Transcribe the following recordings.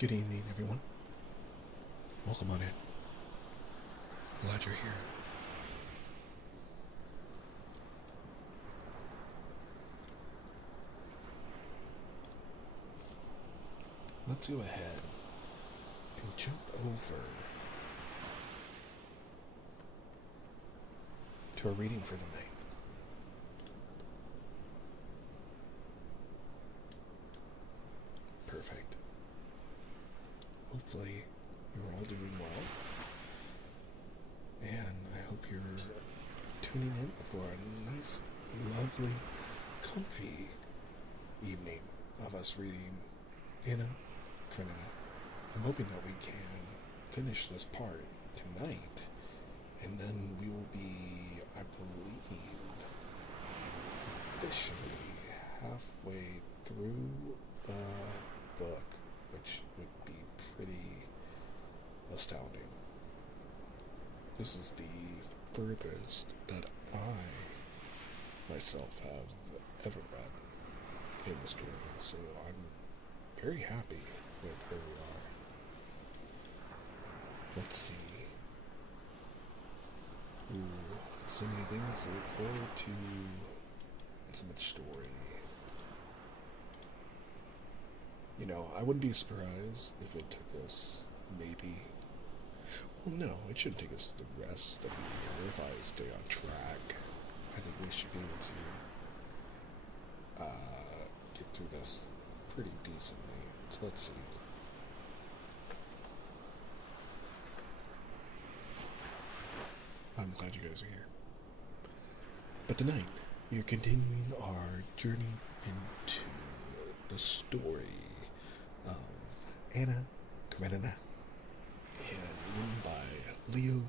Good evening, everyone. Welcome on in. Glad you're here. Let's go ahead and jump over to our reading for the night. Perfect. Hopefully, you're all doing well. And I hope you're tuning in for a nice, lovely, comfy evening of us reading Anna Karenina. I'm hoping that we can finish this part tonight, and then we will be, I believe, officially halfway through the book, which would be pretty astounding. This is the furthest that I myself have ever read in the story, so I'm very happy with where we are. Let's see. Ooh, so many things to look forward to. So much story. You know, I wouldn't be surprised if it took us maybe... Well, no, it shouldn't take us the rest of the year if I stay on track. I think we should be able to get through this pretty decently. So let's see. I'm glad you guys are here. But tonight, we're continuing our journey into the story of Anna Karenina, and written by Leo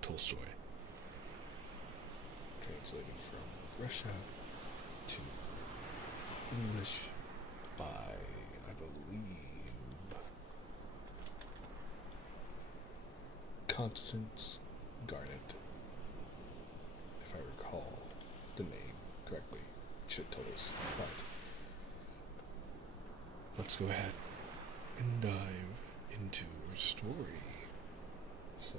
Tolstoy, translated from Russia to English by, I believe, Constance Garnett, if I recall the name correctly. It should tell us, but let's go ahead and dive into our story. So,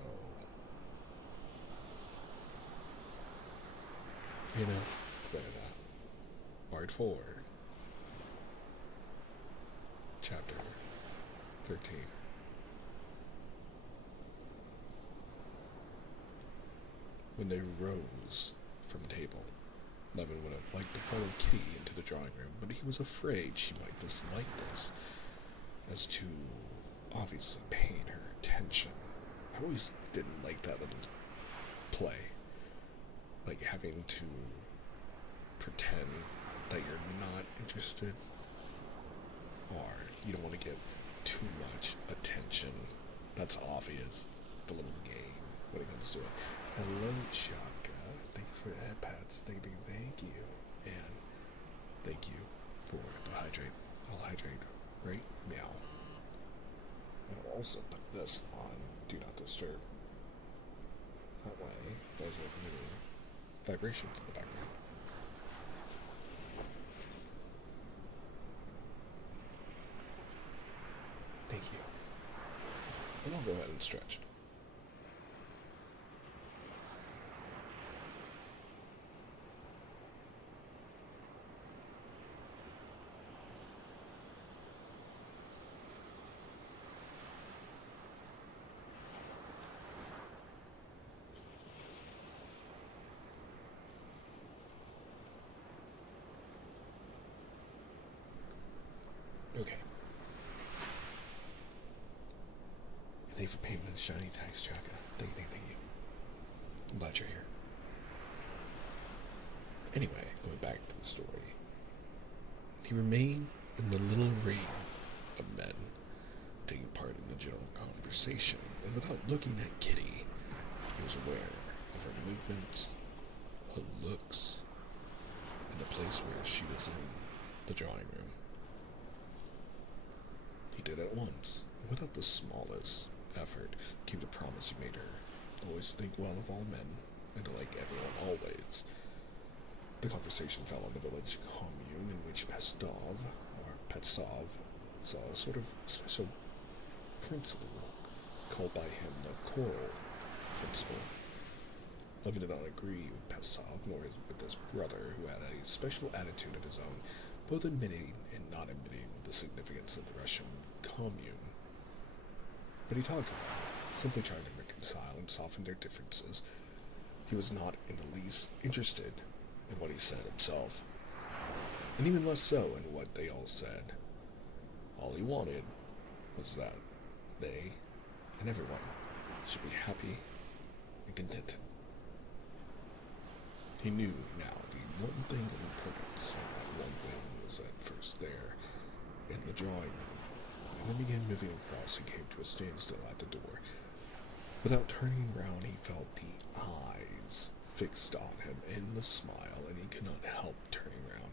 Anna Karenina, Part 4, Chapter 13. When they rose from table, Levin would have liked to follow Kitty into the drawing room, but he was afraid she might dislike this, as to obviously paying her attention. I always didn't like that little play, like having to pretend that you're not interested, or you don't want to get too much attention. That's obvious. The little game when it comes to it. Hello, Shaka. Thank you for the head pats. Thank you. And thank you for the hydrate. I'll hydrate right now. And I'll also put this on Do Not Disturb. That way, there's no vibrations in the background. Thank you. And I'll go ahead and stretch. Okay. Thank you for paying the shiny tax, Chaka. Thank you. I'm glad you're here. Anyway, going back to the story. He remained in the little ring of men, taking part in the general conversation, and without looking at Kitty, he was aware of her movements, her looks, and the place where she was in the drawing room. He did it once, and without the smallest effort came the promise he made her. Always think well of all men, and to like everyone always. The conversation fell on the village commune in which Petsov saw a sort of special principle called by him the choral principle. Levin did not agree with Pestsov nor with his brother, who had a special attitude of his own, both admitting and not admitting the significance of the Russian commune. But he talked to them, simply trying to reconcile and soften their differences. He was not in the least interested in what he said himself, and even less so in what they all said. All he wanted was that they and everyone should be happy and contented. He knew now the one thing of importance, and that one thing was at first there, in the drawing room, and then began moving across and came to a standstill at the door. Without turning round, he felt the eyes fixed on him in the smile, and he could not help turning round.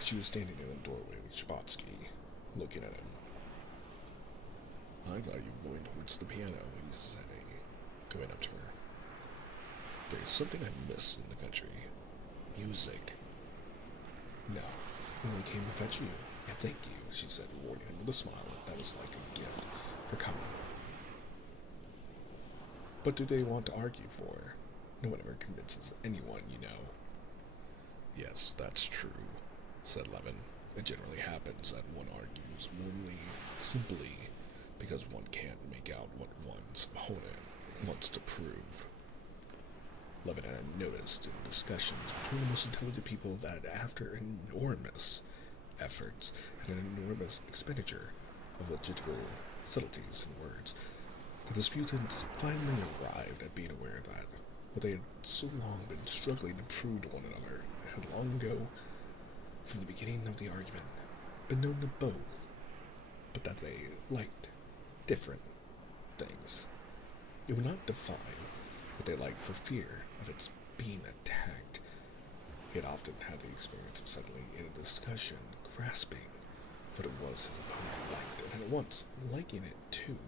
She was standing in the doorway with Shabatsky, looking at him. "I thought you were going towards the piano," he said, going up to her. "There's something I miss in the country. Music." "No, I only came to fetch you, and thank you," she said, rewarding him with a smile that was like a gift for coming. "What do they want to argue for? No one ever convinces anyone, you know." "Yes, that's true," said Levin. "It generally happens that one argues warmly, simply, because one can't make out what one's opponent wants to prove." Levin had noticed in discussions between the most intelligent people that after enormous efforts and an enormous expenditure of logical subtleties and words, the disputants finally arrived at being aware that what they had so long been struggling to prove to one another had long ago, from the beginning of the argument, been known to both, but that they liked different things. It would not define what they liked for fear of its being attacked. He had often had the experience of suddenly, in a discussion, grasping what it was his opponent liked, and at once liking it too,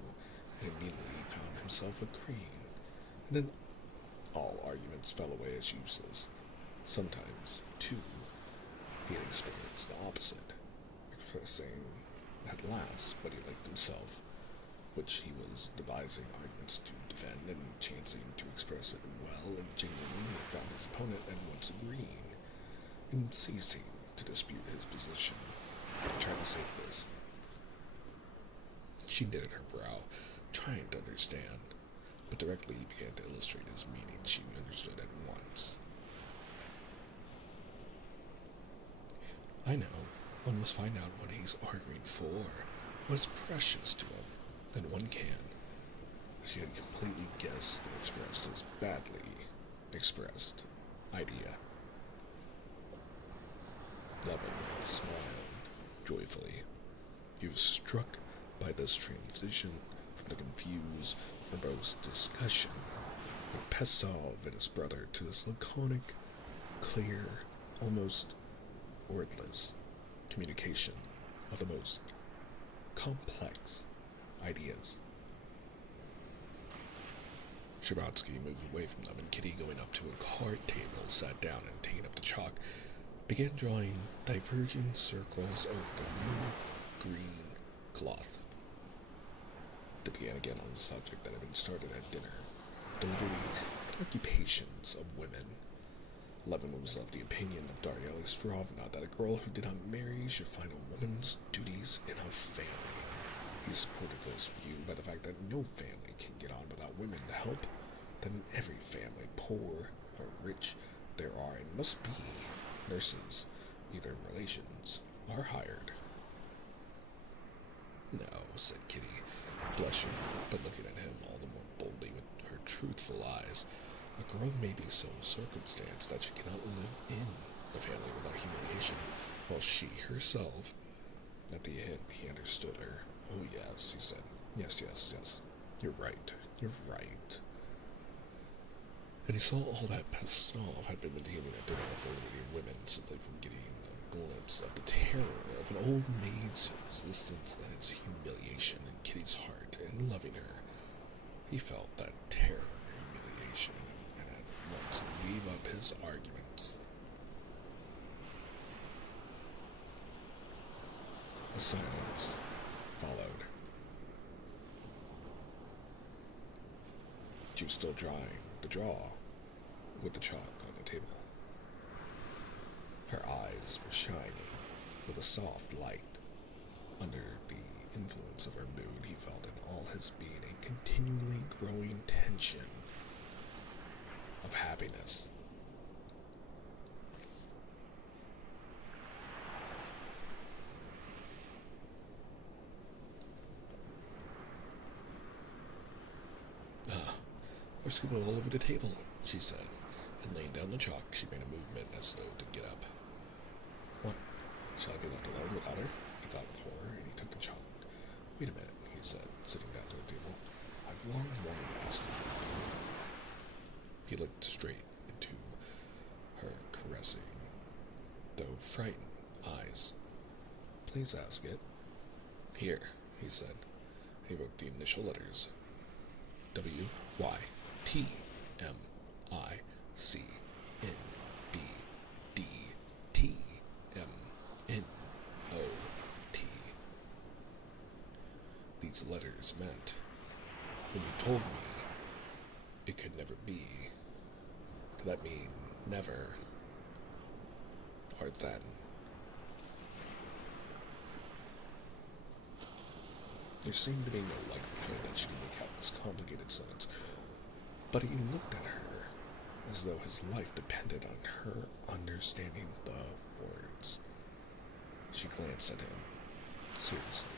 and immediately found himself agreeing. And then all arguments fell away as useless. Sometimes, too, he had experienced the opposite, expressing at last what he liked himself, which he was devising arguments to defend, and chancing to express it well and genuinely, he had found his opponent at once agreeing, and ceasing to dispute his position. I tried to say this. She knitted her brow, trying to understand, but directly he began to illustrate his meaning, she understood at once. "I know. One must find out what he's arguing for, what's precious to him. Then one can." She had completely guessed and expressed his badly expressed idea. Levin smiled joyfully. He was struck by this transition from the confused, verbose discussion with Pestsov and his brother to this laconic, clear, almost wordless communication of the most complex ideas. Shabatsky moved away from them, and Kitty, going up to a card table, sat down and, taking up the chalk, began drawing diverging circles over the new green cloth. They began again on the subject that had been started at dinner, the liberty and occupations of women. Levin was of the opinion of Darya Alexandrovna that a girl who did not marry should find a woman's duties in a family. He supported this view by the fact that no family can get on without women to help, that in every family, poor or rich, there are and must be nurses, either relations or hired. "No," said Kitty, blushing, but looking at him all the more boldly with her truthful eyes. "A girl may be so circumstanced that she cannot live in the family without humiliation, while she herself—" At the end, he understood her. "Oh, yes," he said. Yes. You're right. And he saw all that Pestsov had been maintaining at dinner of the liberty of women, simply from getting a glimpse of the terror of an old maid's existence and its humiliation in Kitty's heart. And loving her, he felt that terror and humiliation, and at once gave up his arguments. A silence followed. She was still drawing the draw with the chalk on the table. Her eyes were shining with a soft light. Under the influence of her mood, he felt in all his being a continually growing tension of happiness. We're scribbling all over the table, she said, and laying down the chalk, she made a movement as though to get up. What? Shall I be left alone without her? He thought with horror, and he took the chalk. Wait a minute, he said, sitting down to the table. I've long wanted to ask you something. He looked straight into her caressing, though frightened, eyes. Please ask it. Here, he said. He wrote the initial letters. W-Y-T-M-I-C-N-B-D-D-T-M-N-O-T. These letters meant, when you told me it could never be, did that mean never, or then? There seemed to be no likelihood that she could make out this complicated sentence, but he looked at her as though his life depended on her understanding the words. She glanced at him seriously,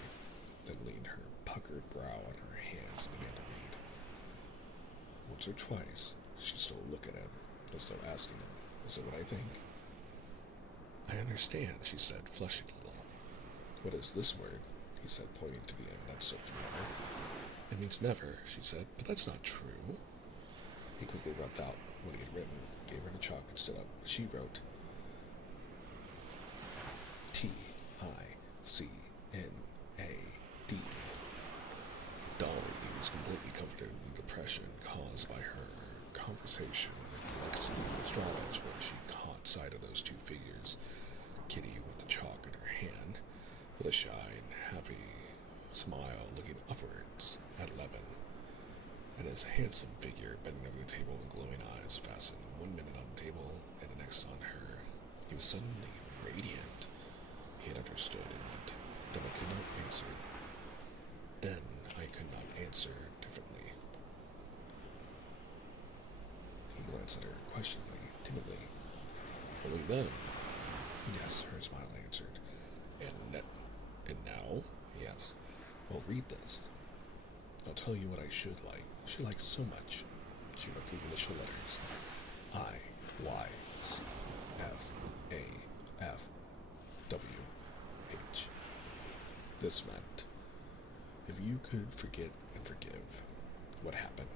then leaned her puckered brow on her hands and began to read. Once or twice, she stole a look at him, as though asking him, is that what I think? I understand, she said, flushing a little. What is this word? He said, pointing to the end. That's so familiar. It means never, she said, but that's not true. He quickly rubbed out what he had written, gave her the chalk, and stood up. She wrote T-I-C-N-A-D. Dolly was completely comforted in the depression caused by her conversation with Lexi and Strawledge when she caught sight of those two figures, Kitty with the chalk in her hand, with a shy and happy smile looking upwards at Levin, and his handsome figure bending over the table with glowing eyes fastened 1 minute on the table and the next on her. He was suddenly radiant. He had understood and meant. Then I could not answer. Then I could not answer differently. He glanced at her questioningly, timidly. Only then. Yes, her smile answered. And now? Yes. Well, read this. I'll tell you what I should like. She likes so much. She wrote the initial letters. I-Y-C-F-A-F-W-H. This meant, if you could forget and forgive, what happened?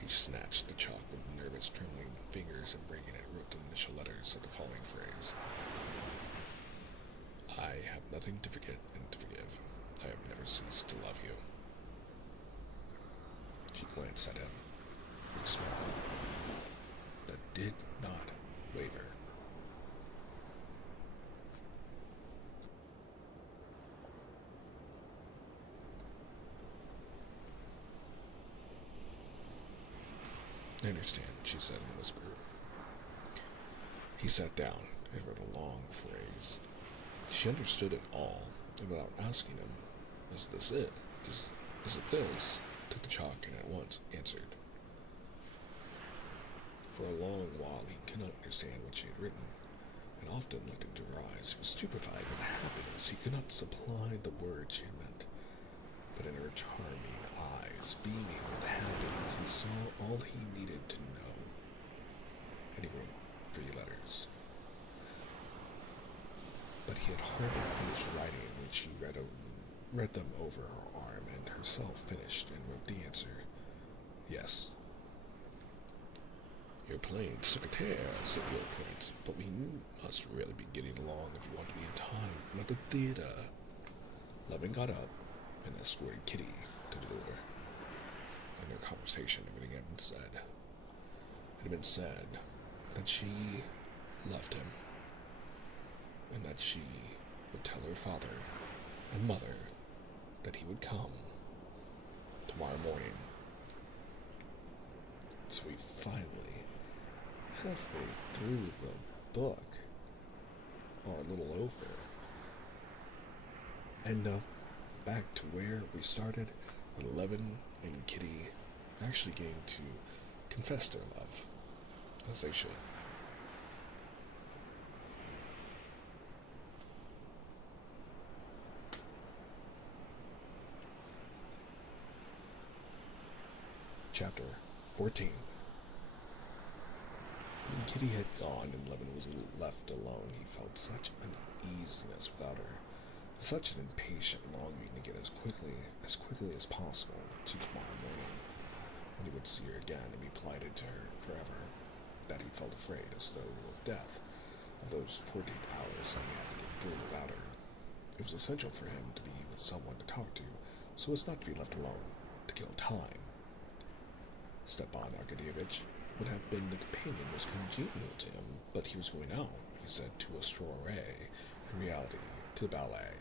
He snatched the chalk with nervous, trembling fingers and breaking it, wrote the initial letters of the following phrase. I have nothing to forget and to forgive. I have never ceased to love you. She glanced at him with a smile that did not waver. I understand, she said in a whisper. He sat down and wrote a long phrase. She understood it all, and without asking him, is this it? Is it this? Took the chalk and at once answered. For a long while he could not understand what she had written, and often looked into her eyes. He was stupefied with happiness. He could not supply the words she meant, but in her charming eyes, beaming with happiness, he saw all he needed to know. And he wrote 3 letters. But he had hardly finished writing when she read them over her arm and herself finished and wrote the answer. Yes. You're playing secretaire, said the old prince, but we must really be getting along if you want to be in time at the theater. Levin got up and escorted Kitty to the door. In their conversation, everything had been said. It had been said that she loved him, and that she would tell her father and mother that he would come tomorrow morning. So we finally, halfway through the book, or a little over, end up back to where we started, with Levin and Kitty actually getting to confess their love, as they should. Chapter 14. When Kitty had gone and Levin was left alone, he felt such uneasiness without her, such an impatient longing to get as quickly as possible to tomorrow morning, when he would see her again and be plighted to her forever, that he felt afraid, as though of death, of those 14 hours that he had to get through without her. It was essential for him to be with someone to talk to, so as not to be left alone, to kill time. Stepan Arkadyevich would have been the companion most congenial to him, but he was going out, he said, to a soiree, in reality, to the ballet.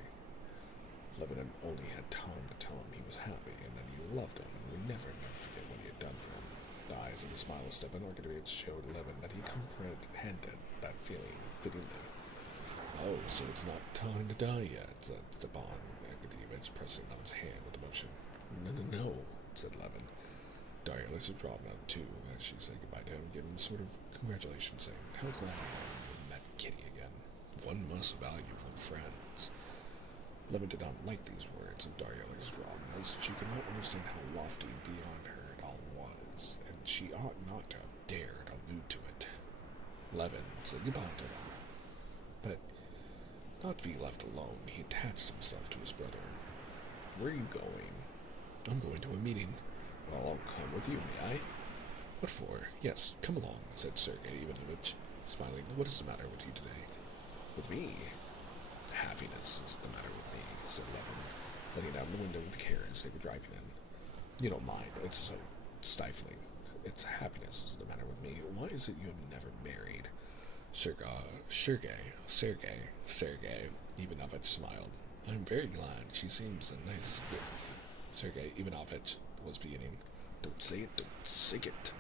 Levin only had time to tell him he was happy, and that he loved him, and would never forget what he had done for him. The eyes and the smile of Stepan Arkadyevich showed Levin that he comprehended that feeling fittingly. "Oh, so it's not time to die yet," said Stepan Arkadyevich, pressing Levin's hand with emotion. No, said Levin. Darya Alexandrovna, too, as she said goodbye to him, gave him a sort of congratulation, saying, "How glad I am you met Kitty again. One must value old friends." Levin did not like these words of Darya Alexandrovna, as she could not understand how lofty and beyond her it all was, and she ought not to have dared allude to it. Levin said goodbye to them, but not to be left alone, he attached himself to his brother. "Where are you going?" "I'm going to a meeting." "Well, I'll come with you, may I?" "What for? Yes, come along," said Sergei Ivanovich, smiling. "What is the matter with you today?" "With me? Happiness is the matter with me," said Levin, letting down the window of the carriage they were driving in. "You don't mind, it's so stifling. It's happiness is the matter with me. Why is it you have never married?" Sergei Ivanovich smiled. "I'm very glad. She seems a nice, good..." Sergei Ivanovich was beginning. "Don't say it, don't say it,"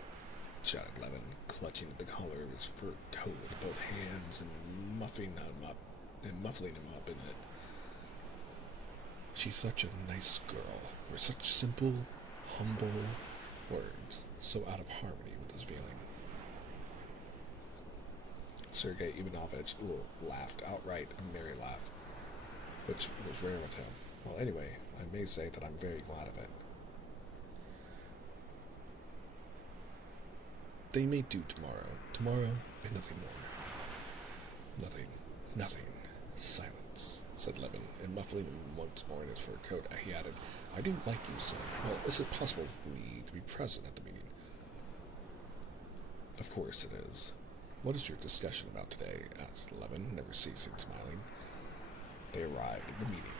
shouted Levin, clutching at the collar of his fur coat with both hands and muffling him up in it. "She's such a nice girl," were such simple, humble words, so out of harmony with his feeling. Sergei Ivanovich laughed outright, a merry laugh, which was rare with him. "Well, anyway, I may say that I'm very glad of it." "They may do tomorrow, and nothing more." Nothing. Silence," said Levin, and muffling him once more in his fur coat, he added, "I do like you, son. Well, is it possible for me to be present at the meeting?" "Of course it is. What is your discussion about today?" asked Levin, never ceasing smiling. They arrived at the meeting.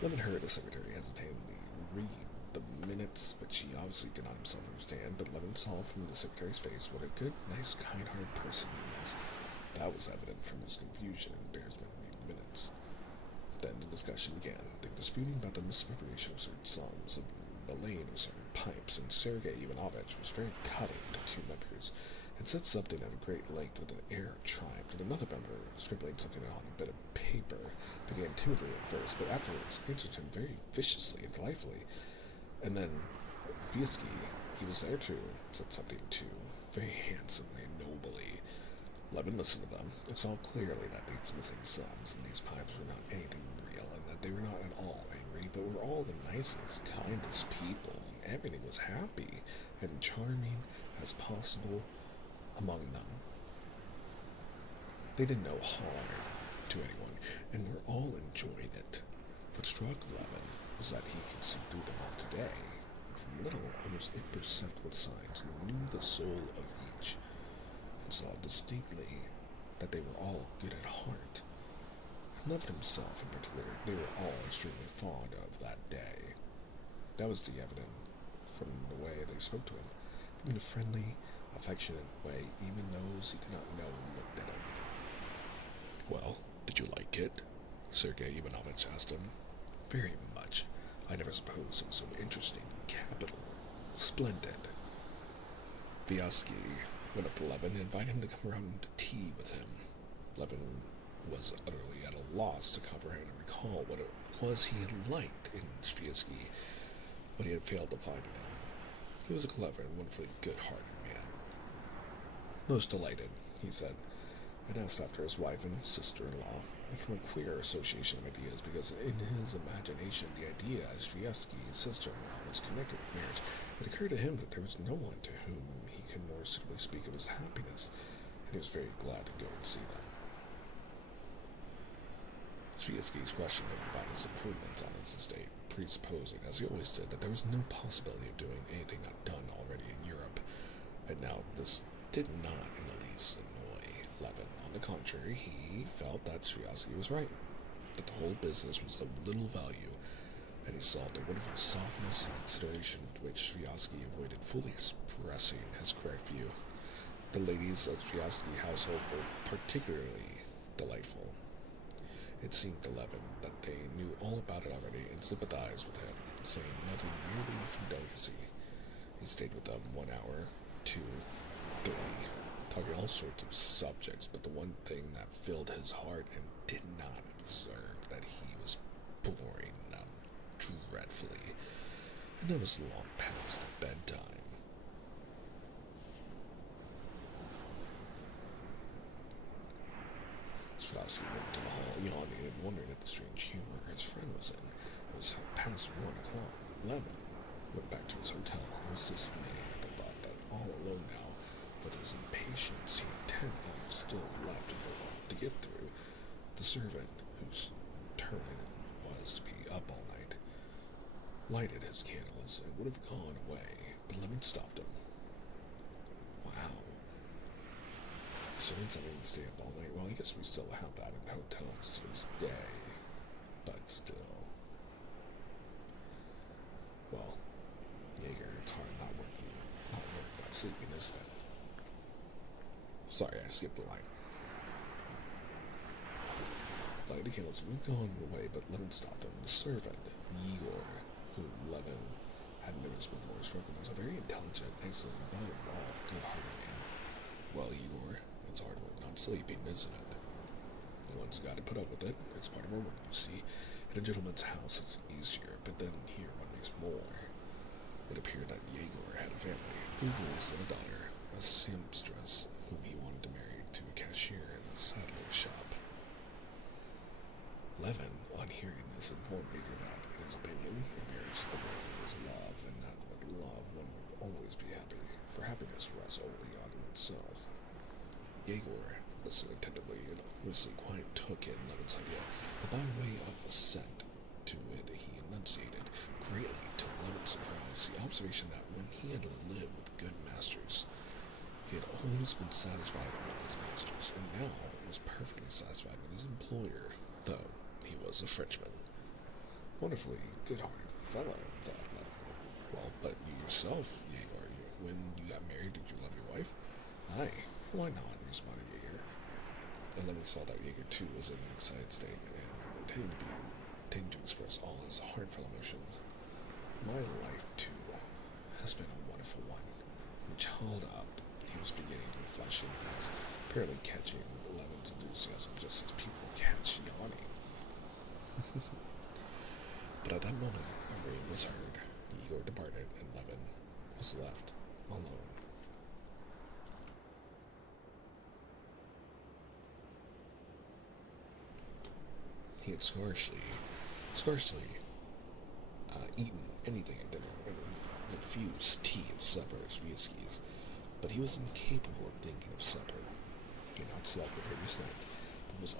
Levin heard the secretary hesitatingly read the minutes, which he obviously did not himself understand, but Levin saw from the secretary's face what a good, nice, kind-hearted person he was. That was evident from his confusion and embarrassment reading the minutes. Then the discussion began. They were disputing about the misappropriation of certain sums, the laying of certain pipes, and Sergei Ivanovich was very cutting to two members, and said something at a great length with an air of triumph, and another member, scribbling something on a bit of paper, began timidly at first, but afterwards answered him very viciously and delightfully. And then Viesky, he was there too, said something too, very handsomely and nobly. Levin listened to them, and saw clearly that these missing sums and these pipes were not anything real, and that they were not at all angry, but were all the nicest, kindest people, and everything was happy and charming as possible among them. They did no harm to anyone, and were all enjoying it. What struck Levin was that he could see through them all today, and from little, almost imperceptible signs, knew the soul of each, and saw distinctly that they were all good at heart. And Levin himself, in particular, they were all extremely fond of that day. That was the evidence from the way they spoke to him, in a friendly, affectionate way. Even those he did not know looked at him. "Well, did you like it?" Sergei Ivanovich asked him. Very much. I never supposed it was so interesting. Capital. Splendid. Viaski went up to Levin and invited him to come around to tea with him. Levin was utterly at a loss to comprehend and recall what it was he had liked in Viaski, what he had failed to find in him. He was a clever and wonderfully good-hearted man. Most delighted, he said, and asked after his wife and sister-in-law, and from a queer association of ideas, because in his imagination the idea as Viaski's sister-in-law was connected with marriage, it occurred to him that there was no one to whom he could more suitably speak of his happiness, and he was very glad to go and see them. Viaski's questioned him about his improvements on his estate, presupposing, as he always did, that there was no possibility of doing anything not done already in Europe, and now this did not in the least annoy Levin. On the contrary, he felt that Viaski was right, that the whole business was of little value, and he saw the wonderful softness and consideration with which Viaski avoided fully expressing his correct view. The ladies of the Viaski household were particularly delightful. It seemed to Levin that they knew all about it already and sympathized with him, saying nothing merely from delicacy. He stayed with them 1 hour, 2, 3, talking all sorts of subjects, but the one thing that filled his heart and did not observe that he was boring them dreadfully, and it was long past bedtime. Viaski went to the hall, yawning and wondering at the strange humor his friend was in. It was past 1 o'clock. Levin went back to his hotel and was dismayed at the thought that, all alone now, with his impatience, he had 10 hours still left to get through. The servant, whose turn it was to be up all night, lighted his candles and would have gone away, but Levin stopped him. Wow. Servants having to stay up all night. Well, I guess we still have that in hotels to this day, but still. Well, Jaeger, it's hard not sleeping, isn't it? Sorry, I skipped the line. Light the candles would have gone away, but Levin stopped him. The servant, Igor, whom Levin had noticed before, struck him as a very intelligent, excellent, above all, good-hearted man. Well, Igor, it's hard work not sleeping, isn't it? One's got to put up with it. It's part of our work, you see. In a gentleman's house, it's easier, but then here one makes more. It appeared that Yegor had a family, 3 boys and a daughter, a seamstress whom he wanted to marry to a cashier in a saddler's shop. Levin, on hearing this, informed Yegor that, in his opinion, in marriage the work was love, and that with love one would always be happy, for happiness rests only on oneself. Yegor listened attentively and obviously quite took in Levin's idea, but by way of assent to it he enunciated, greatly to Levin's surprise, the observation that when he had lived with good masters, he had always been satisfied with his masters, and now was perfectly satisfied with his employer, though he was a Frenchman. Wonderfully good-hearted fellow, thought Levin. Well, but you yourself, Yegor, when you got married, did you love your wife? Aye, why not? Responded Jaeger. And Levin saw that Jaeger too was in an excited state and intending to express all his heartfelt emotions. My life too has been a wonderful one. From child up, he was beginning to flash in eyes, apparently catching Levin's enthusiasm just as people catch yawning. But at that moment, a ring was heard. Igor departed, and Levin was left alone. He had scarcely eaten anything at dinner and refused tea and supper at Viaski's, but he was incapable of thinking of supper. He had not slept the previous night, but was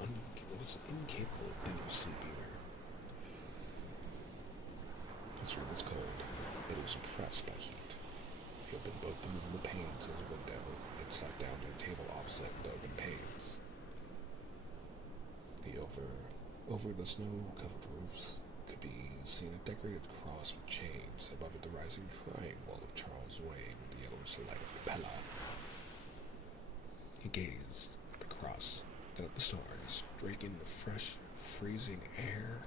incapable of thinking of sleep either. His room was cold, but he was oppressed by heat. He opened both the movable panes of his window and sat down at a table opposite the open panes. Over the snow-covered roofs could be seen a decorated cross with chains, above it the rising triangle of Charles Wayne with the yellowish light of the Pella. He gazed at the cross, then at the stars, drinking the fresh, freezing air,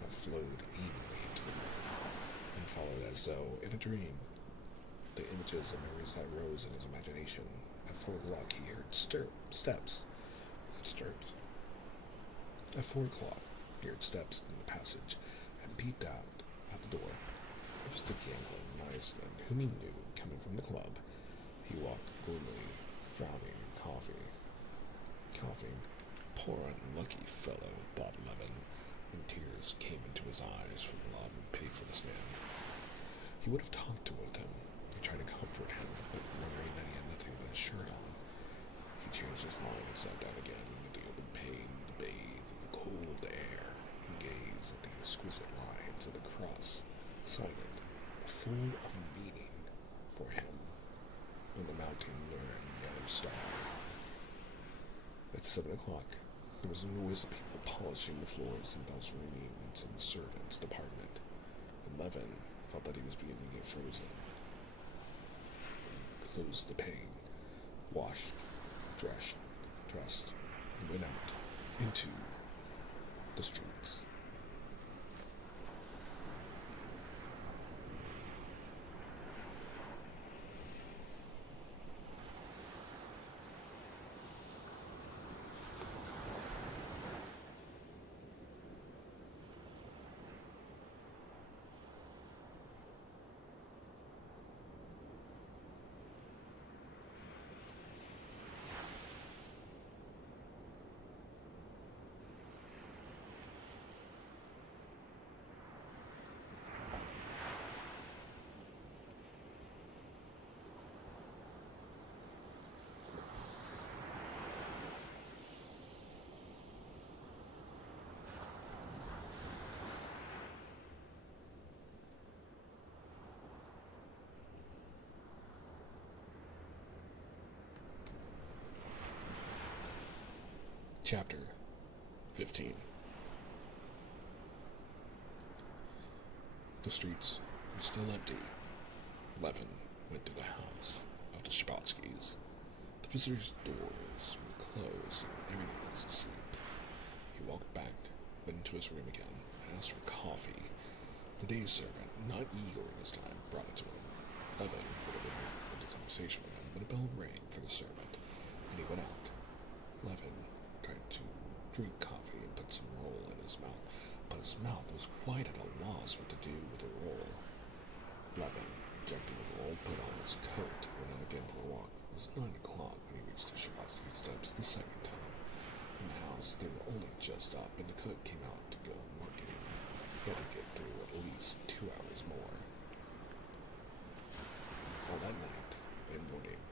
that flowed evenly into the room and followed as though in a dream the images and memories that rose in his imagination. At 4 o'clock, he heard steps. At 4 o'clock, he heard steps in the passage and peeped out at the door. It was the gambling Niceman whom he knew coming from the club. He walked gloomily, frowning, coughing. Poor unlucky fellow, thought Levin, and tears came into his eyes from love and pity for this man. He would have talked with him and tried to comfort him, but remembering that he had nothing but a shirt on, he changed his mind and sat down again with the open pane to bathe in the cold air and gaze at the exquisite lines of the cross, silent, full of meaning for him, on the mounting lurid yellow star. At 7 o'clock, there was a noise of people polishing the floors and bells ringing in some servant's department, and Levin felt that he was beginning to get frozen. He closed the pane, washed, dressed, and went out into the streets. Chapter 15. The streets were still empty. Levin went to the house of the Shabotskys. The visitors' doors were closed and everything was asleep. He walked back, went into his room again, and asked for coffee. The day servant, not Igor this time, brought it to him. Levin would have been into conversation with him, but a bell rang for the servant, and he went out. Levin tried to drink coffee and put some roll in his mouth, but his mouth was quite at a loss what to do with the roll. Levin, rejecting the roll, put on his coat and went out again for a walk. It was 9 o'clock when he reached the Shabbatsky steps the second time. In the house, they were only just up, and the cook came out to go marketing. He had to get through at least 2 hours more. All that night and morning,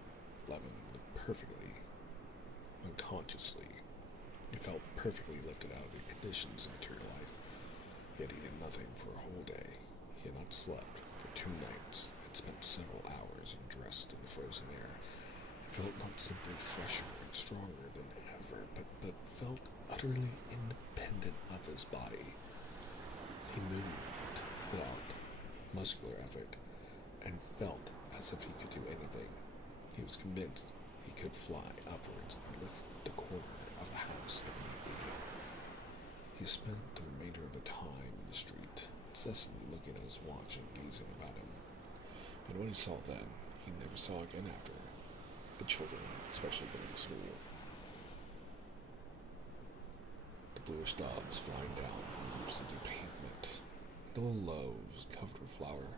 Levin lived perfectly, unconsciously. He felt perfectly lifted out of the conditions of material life. He had eaten nothing for a whole day. He had not slept for 2 nights, had spent several hours undressed in the frozen air, and felt not simply fresher and stronger than ever, but felt utterly independent of his body. He moved without muscular effort, and felt as if he could do anything. He was convinced he could fly upwards or lift the corner of the house if need be. He spent the remainder of the time in the street, incessantly looking at his watch and gazing about him. And what he saw then, he never saw again after. The children, especially going to school. The bluish doves flying down from the city pavement. The little loaves covered with flour,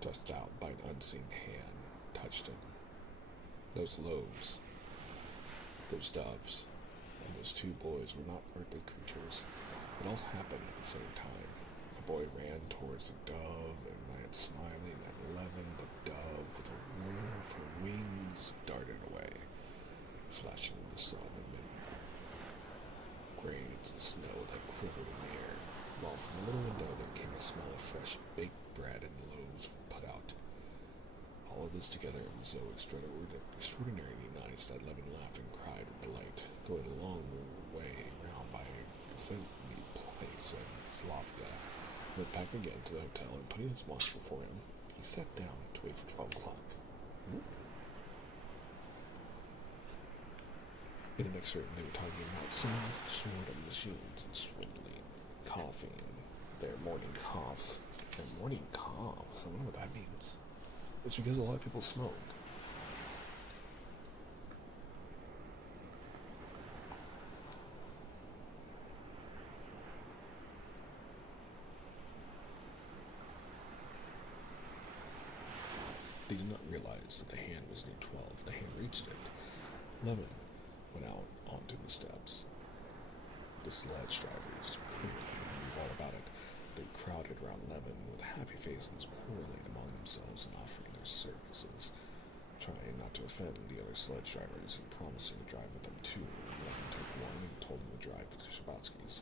thrust out by an unseen hand, touched him. Those loaves, those doves, and those 2 boys were not earthly creatures. It all happened at the same time. The boy ran towards the dove and ran smiling at Levin. The dove, with a whir of her wings, darted away, flashing in the sun amid grains of snow that quivered in the air, while from the little window there came a smell of fresh baked bread and the loaves put out. All of this together was so extraordinarily nice that Levin laughed and cried with delight. Going a long way round by a St. place in Slavka, went back again to the hotel, and putting his watch before him, he sat down to wait for 12 o'clock. In the next room, they were talking about some sort of machines and swindling, coughing, Their morning coughs. Their morning coughs. I wonder what that means. It's because a lot of people smoke. They did not realize that the hand was near 12. The hand reached it. 11 went out onto the steps. The sledge drivers clearly knew all about it. They crowded around Levin with happy faces, quarreling among themselves and offering their services, trying not to offend the other sledge drivers and promising to drive with them too. Levin took one and told him to drive to Shabatsky's.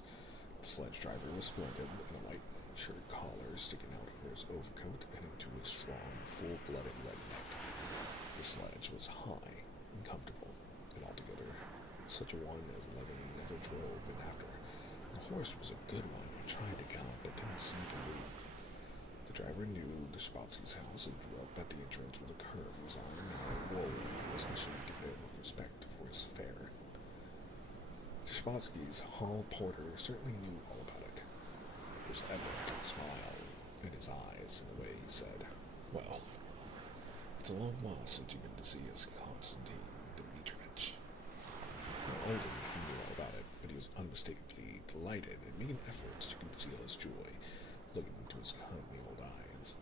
The sledge driver was splendid, in a white shirt collar sticking out over his overcoat and into his strong, full-blooded redneck. The sledge was high and comfortable, and altogether such a one as Levin never drove in after. The horse was a good one and tried to gallop but didn't seem to move. The driver knew the Shabatsky's house and drew up at the entrance with a curve of his arm and a whoa, especially indicative of respect for his fare. The Shabatsky's hall porter certainly knew all about it. There was evident a smile in his eyes in the way he said, "Well, it's a long while since you've been to see us, Konstantin Dmitrovich." Not only he knew all about it, but he was unmistakably delighted and making efforts to conceal his joy, looking into his kindly old eyes.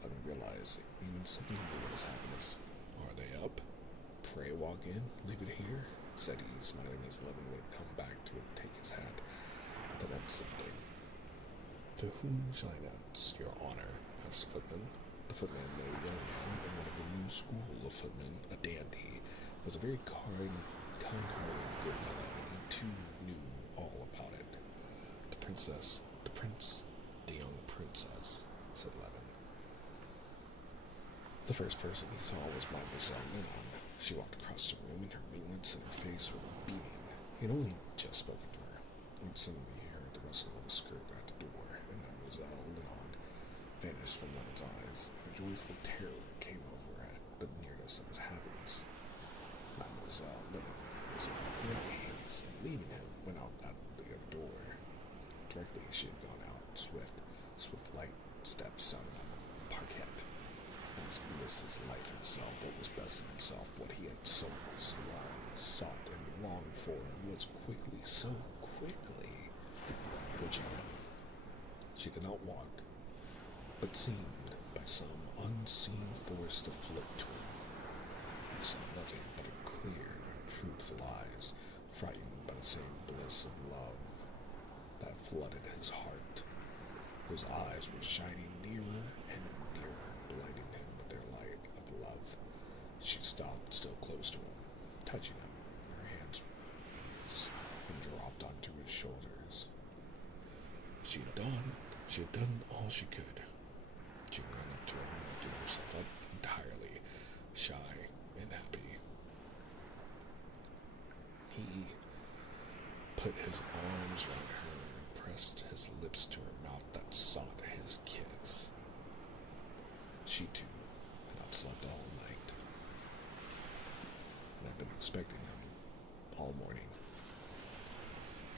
I didn't realize it means something new in his happiness. "Are they up? Pray walk in, leave it here," said he, smiling as Levin would have come back to take his hat. That meant something. "To whom shall I announce your honor?" asked the footman. The footman, a young man in one of the new school of footmen, a dandy, was a very kind-hearted good fellow, and he too knew all about it. "The princess, the prince, the young princess," said Levin. The first person he saw was Mademoiselle Linon. She walked across the room, and her ringlets and her face were beaming. He had only just spoken to her, and suddenly he heard the rustle of a skirt at the door, and Mademoiselle Linon vanished from Levin's eyes. A joyful terror came over at the nearness of his happiness. Mademoiselle Linon was in great haste, and leaving him, went out at the other door. Directly she had gone out, swift light steps sounded on the parquet. And his bliss, his life himself, what was best in himself, what he had so long sought and longed for, was so quickly approaching him. She did not walk, but seemed by some unseen force to float to him. He saw nothing but her clear, truthful eyes, frightened by the same bliss of love that flooded his heart. Those eyes were shining nearer and nearer, blinding him with their light of love. She stopped still close to him, touching him. Her hands rose and dropped onto his shoulders. She had done all she could. She ran up to him and gave herself up entirely, shy and happy. He put his arms round her and pressed his lips to her mouth that sought his kiss. She, too, had not slept all night, and had been expecting him all morning.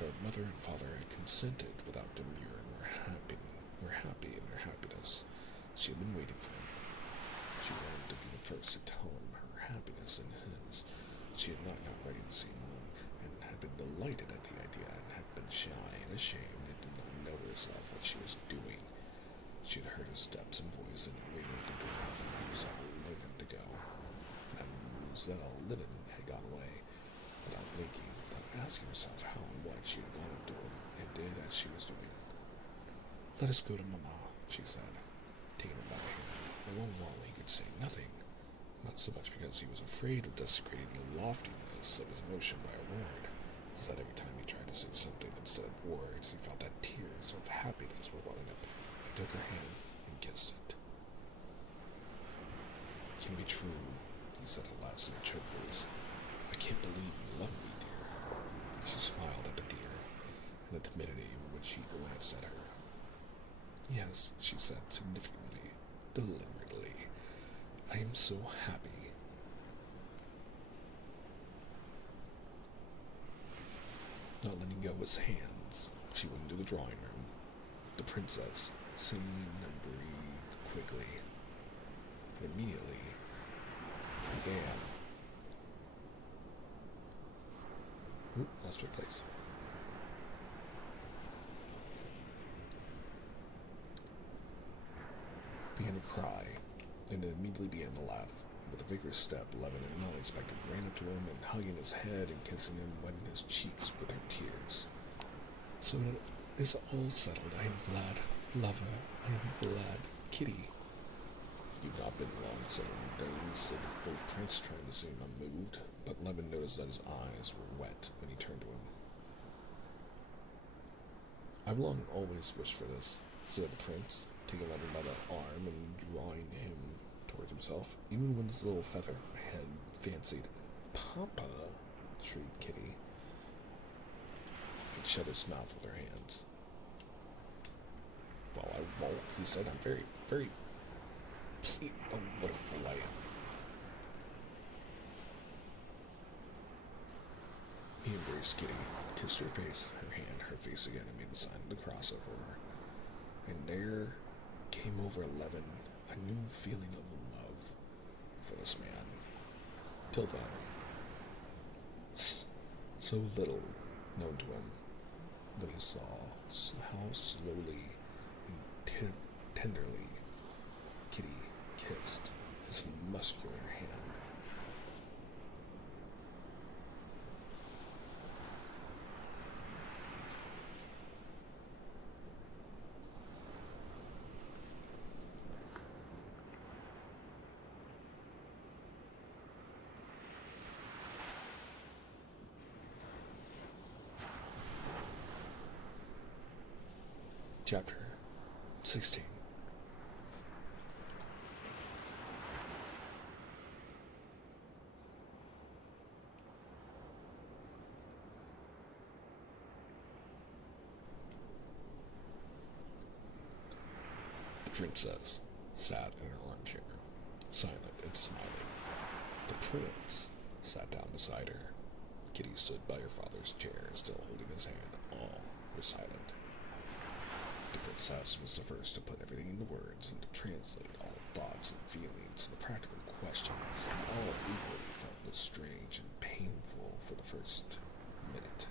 Her mother and father had consented without demur and were happy in their happiness. She had been waiting for him. She wanted to be the first to tell him her happiness and his. She had not got ready to see him home, and had been delighted at the idea, and had been shy and ashamed, and did not know herself what she was doing. She had heard his steps and voice, and had waited at the door for Mademoiselle Linon to go. Mademoiselle Linon had gone away, without thinking, without asking herself how and what. She had gone up to him, and did as she was doing. "Let us go to Mamma," she said, taking him by the hand. For a long while he could say nothing, not so much because he was afraid of desecrating the loftiness of his emotion by a word, as that every time he tried to say something instead of words, he felt that tears of happiness were welling up. He took her hand and kissed it. "Can it be true?" he said at last in a choked voice. "I can't believe you love me, dear." She smiled at the dear, and the timidity with which he glanced at her. "Yes," she said significantly, deliberately. "I am so happy." Not letting go his hands, she went into the drawing room, The princess, seeing them, breathed quickly and immediately began. Lost my place. Began to cry, and then immediately began to laugh. With a vigorous step, Levin and not expected ran up to him and hugging his head and kissing him, wetting his cheeks with her tears. So it is all settled. I am glad, lover. I am glad, Kitty. You've not been long settling things, said the old prince, trying to seem unmoved, but Levin noticed that his eyes were wet when he turned to him. I've long always wished for this, said the prince, taking Levin by the arm and drawing him toward himself, even when his little feather head fancied. Papa, shrieked Kitty, and shut his mouth with her hands. Well, I won't, he said. I'm very, very pleased. Oh, what a fool I am. He embraced Kitty, kissed her face, her hand, her face again, and made the sign of the cross over her. And there came over Levin a new feeling of love for this man. Till then, so little known to him, when he saw how slowly and tenderly Kitty kissed his muscular hand. Chapter 16. The princess sat in her armchair, silent and smiling. The prince sat down beside her. Kitty stood by her father's chair, still holding his hand. All were silent. The princess was the first to put everything into words and to translate all thoughts and feelings into practical questions, and all equally felt this strange and painful for the first minute.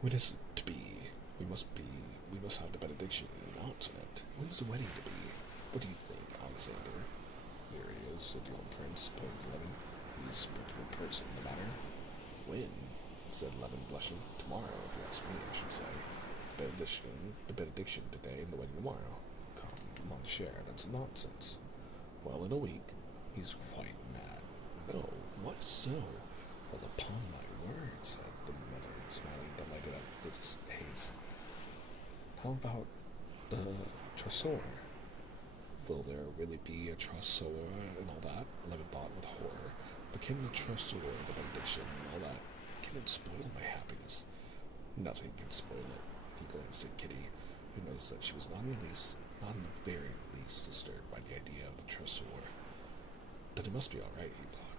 When is it to be? We must have the benediction announcement. When's the wedding to be? What do you think, Alexander? There he is, said the old prince, pointing to Levin. He's the principal person in the matter. When? Said Levin, blushing. Tomorrow, if you ask me, I should say. The benediction today and the wedding tomorrow. Come, mon cher, that's nonsense. Well, in a week. He's quite mad. No, why so? Well, upon my word, said the mother, smiling, delighted at this haste. How about the trousseau? Will there really be a trousseau and all that? Levin thought with horror. But can the trousseau, the benediction, and all that, can it spoil my happiness? Nothing can spoil it. He glanced at Kitty, who noticed that she was not in the very least disturbed by the idea of the trousseau. Then it must be all right, he thought.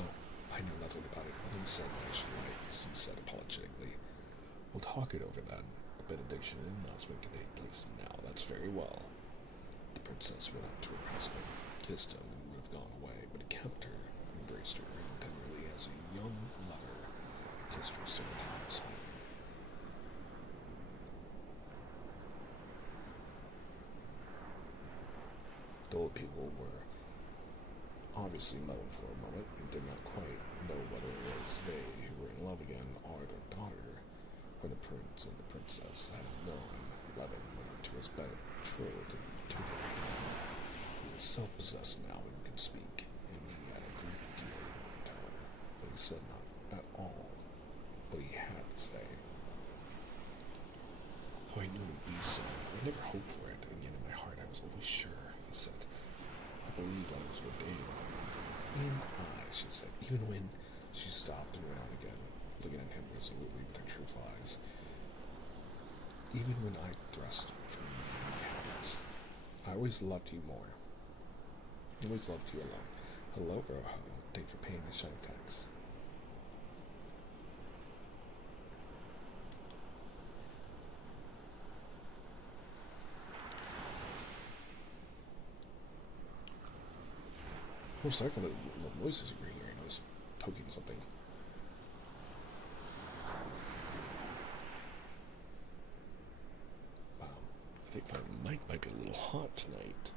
Oh, I know nothing about it. Only said what I should like, he said apologetically. We'll talk it over then. The benediction and announcement can take place now. That's very well. The princess went up to her husband, kissed him, and would have gone away, but he kept her, embraced her, and tenderly as a young lover, kissed her 7 times, smiling. The old people were obviously muddled for a moment and did not quite know whether it was they who were in love again or their daughter, when the prince and the princess had known Levin went up to his betrothed and took her hand. He was self-possessed now and could speak, and he had a great deal he wanted to tell her, but he said not at all what he had to say. Oh, I knew it would be so. I never hoped for it, and yet in my heart I was always sure, he said. I believed that it was ordained. And I, she said, even when she stopped and went on again, looking at him resolutely with her truthful eyes. Even when I thrust from me my happiness, I always loved you more. I always loved you alone. Hello, Rojo. Date for paying the shiny tax. Oh, sorry for the noises you were hearing. I was poking something. Wow, I think my mic might be a little hot tonight.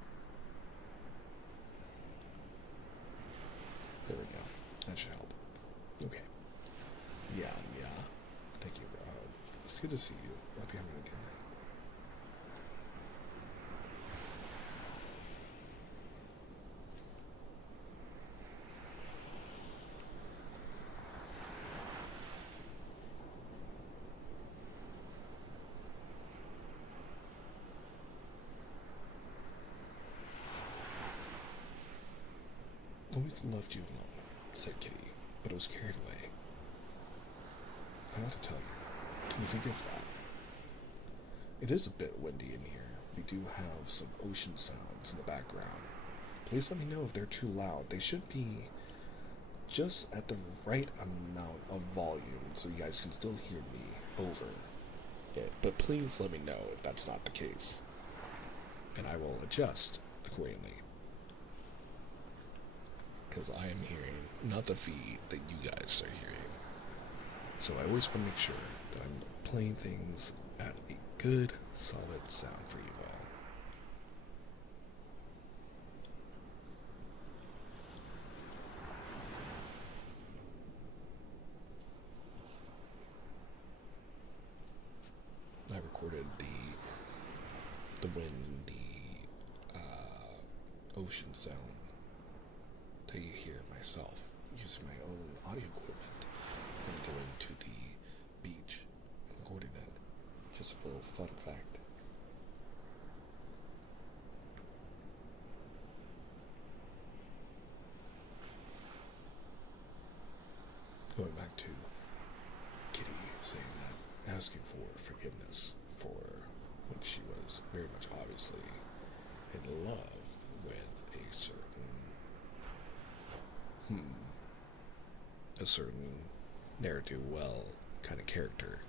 There we go. That should help. Okay. Yeah. Thank you. It's good to see you. Hope you're having a good night. Always loved you alone, said Kitty, but I was carried away. I ought to tell you. Can you forgive that? It is a bit windy in here. We do have some ocean sounds in the background. Please let me know if they're too loud. They should be just at the right amount of volume so you guys can still hear me over it. But please let me know if that's not the case, and I will adjust accordingly. Because I am hearing not the feed that you guys are hearing. So I always want to make sure that I'm playing things at a good, solid sound for you all. I recorded the wind, the ocean sound that you hear myself using my own audio equipment and going to the beach and recording it. Just a little fun fact. Going back to Kitty saying that, asking for forgiveness for when she was very much obviously in love with a certain ne'er-do-well kind of character.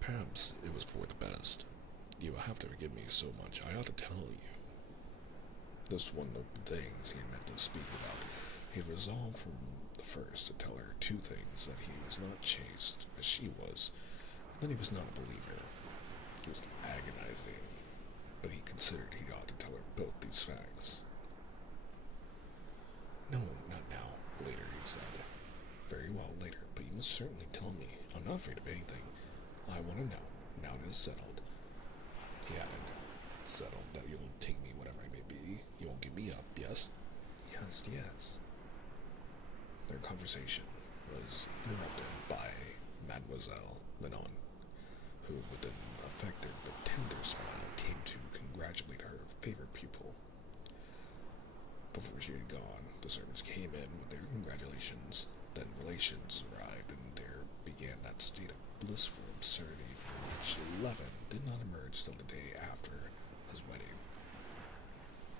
Perhaps it was for the best. You will have to forgive me so much. I ought to tell you. This one of the things he meant to speak about. He had resolved from the first to tell her two things: that he was not chaste as she was, and that he was not a believer. He was agonizing, but he considered he ought to tell her both these facts. No, not now. Later, he said. Very well, later, but you must certainly tell me. I'm not afraid of anything. I want to know. Now it is settled. He added, settled that you will take me whatever I may be. You won't give me up, yes? Yes. Their conversation was interrupted by Mademoiselle Lennon, who, with an affected but tender smile, came to congratulate her favorite pupil. Before she had gone, the servants came in with their congratulations. Then relations arrived, and there began that state of blissful absurdity from which Levin did not emerge till the day after his wedding.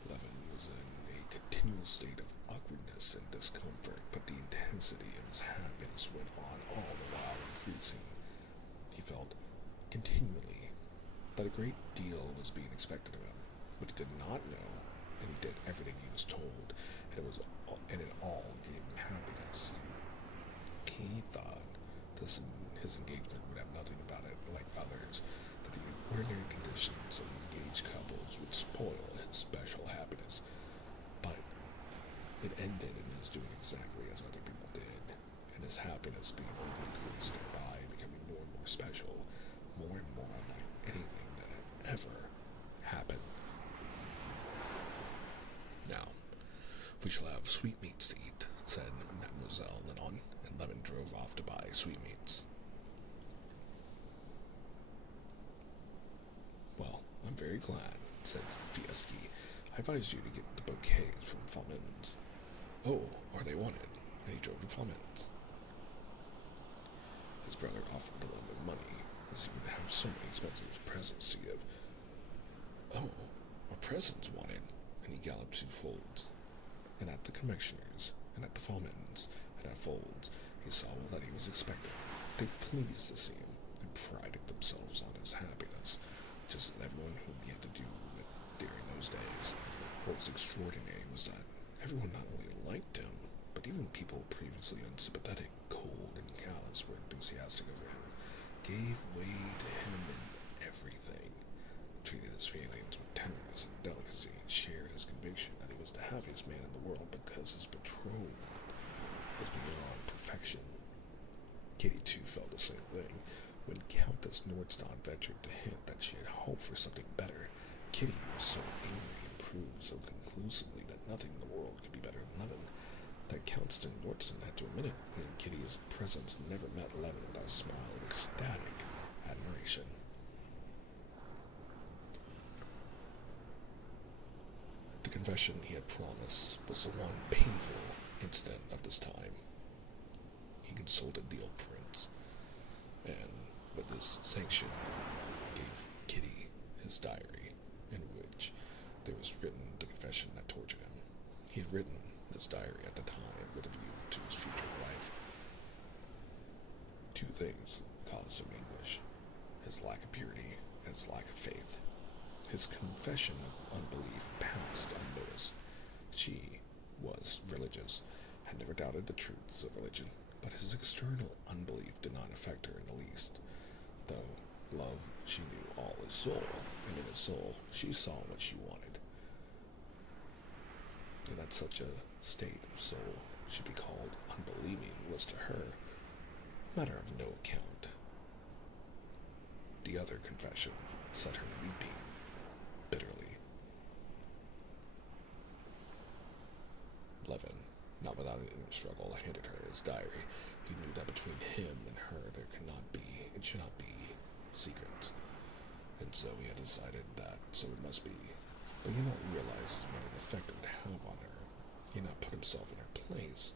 Levin was in a continual state of awkwardness and discomfort, but the intensity of his happiness went on all the while increasing. He felt continually that a great deal was being expected of him, but he did not know, and he did everything he was told, and it all gave him happiness. He thought his engagement would have nothing about it like others, that the ordinary conditions of engaged couples would spoil his special happiness, but it ended in his doing exactly as other people did, and his happiness being only increased thereby, becoming more and more special, more and more unlike anything that had ever happened. Now, we shall have sweetmeats to eat, said Mademoiselle Lennon, and Levin drove off to buy sweetmeats. Well, I'm very glad, said Fieschi. I advised you to get the bouquets from Flamins. Oh, are they wanted? And he drove to Flamins. His brother offered to lend him money, as he would have so many expensive presents to give. Oh, are presents wanted? And he galloped to Folds, and at the confectioner's, and at the Flamins, and at Folds, he saw that he was expected. They were pleased to see him, and prided themselves on his happiness, just as everyone whom he had to do with during those days. What was extraordinary was that everyone not only liked him, but even people previously unsympathetic, cold, and callous were enthusiastic over him, gave way to him in everything, treated his feelings with tenderness and delicacy, and shared his conviction that he was the happiest man in the world because his betrothed was beyond perfection. Kitty, too, felt the same thing. When Countess Nordstein ventured to hint that she had hoped for something better, Kitty was so angry and proved so conclusively that nothing in the world could be better than Levin, that Countess Nordstein had to admit it when Kitty's presence never met Levin without a smile of ecstatic admiration. The confession he had promised was the one painful incident of this time. He consulted the old prince, and with his sanction, gave Kitty his diary, in which there was written the confession that tortured him. He had written this diary at the time with a view to his future wife. Two things caused him anguish: his lack of purity and his lack of faith. His confession of unbelief passed unnoticed. She was religious, had never doubted the truths of religion, but his external unbelief did not affect her in the least. Though love, she knew all his soul, and in his soul she saw what she wanted. And that such a state of soul should be called unbelieving was to her a matter of no account. The other confession set her weeping bitterly. Levin, not without an inner struggle, handed her his diary. He knew that between him and her there should not be secrets. And so he had decided that so it must be. But he had not realized what an effect it would have on her. He had not put himself in her place.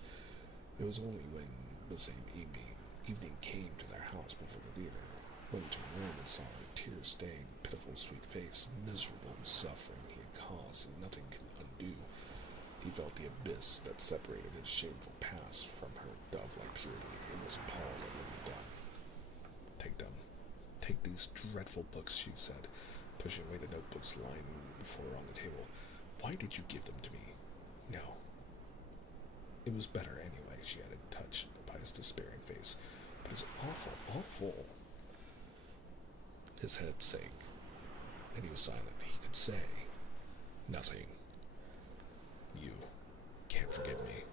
It was only when the same evening came to their house before the theater, went into her room and saw her tear-stained, pitiful, sweet face, miserable with suffering he had caused and nothing could undo. He felt the abyss that separated his shameful past from her dove-like purity, and was appalled at what he had done. Take them. Take these dreadful books, she said, pushing away the notebooks lying before her on the table. Why did you give them to me? No. It was better anyway, she added, touched by his despairing face. But it's awful, awful. His head sank, and he was silent. He could say nothing. You can't forgive me.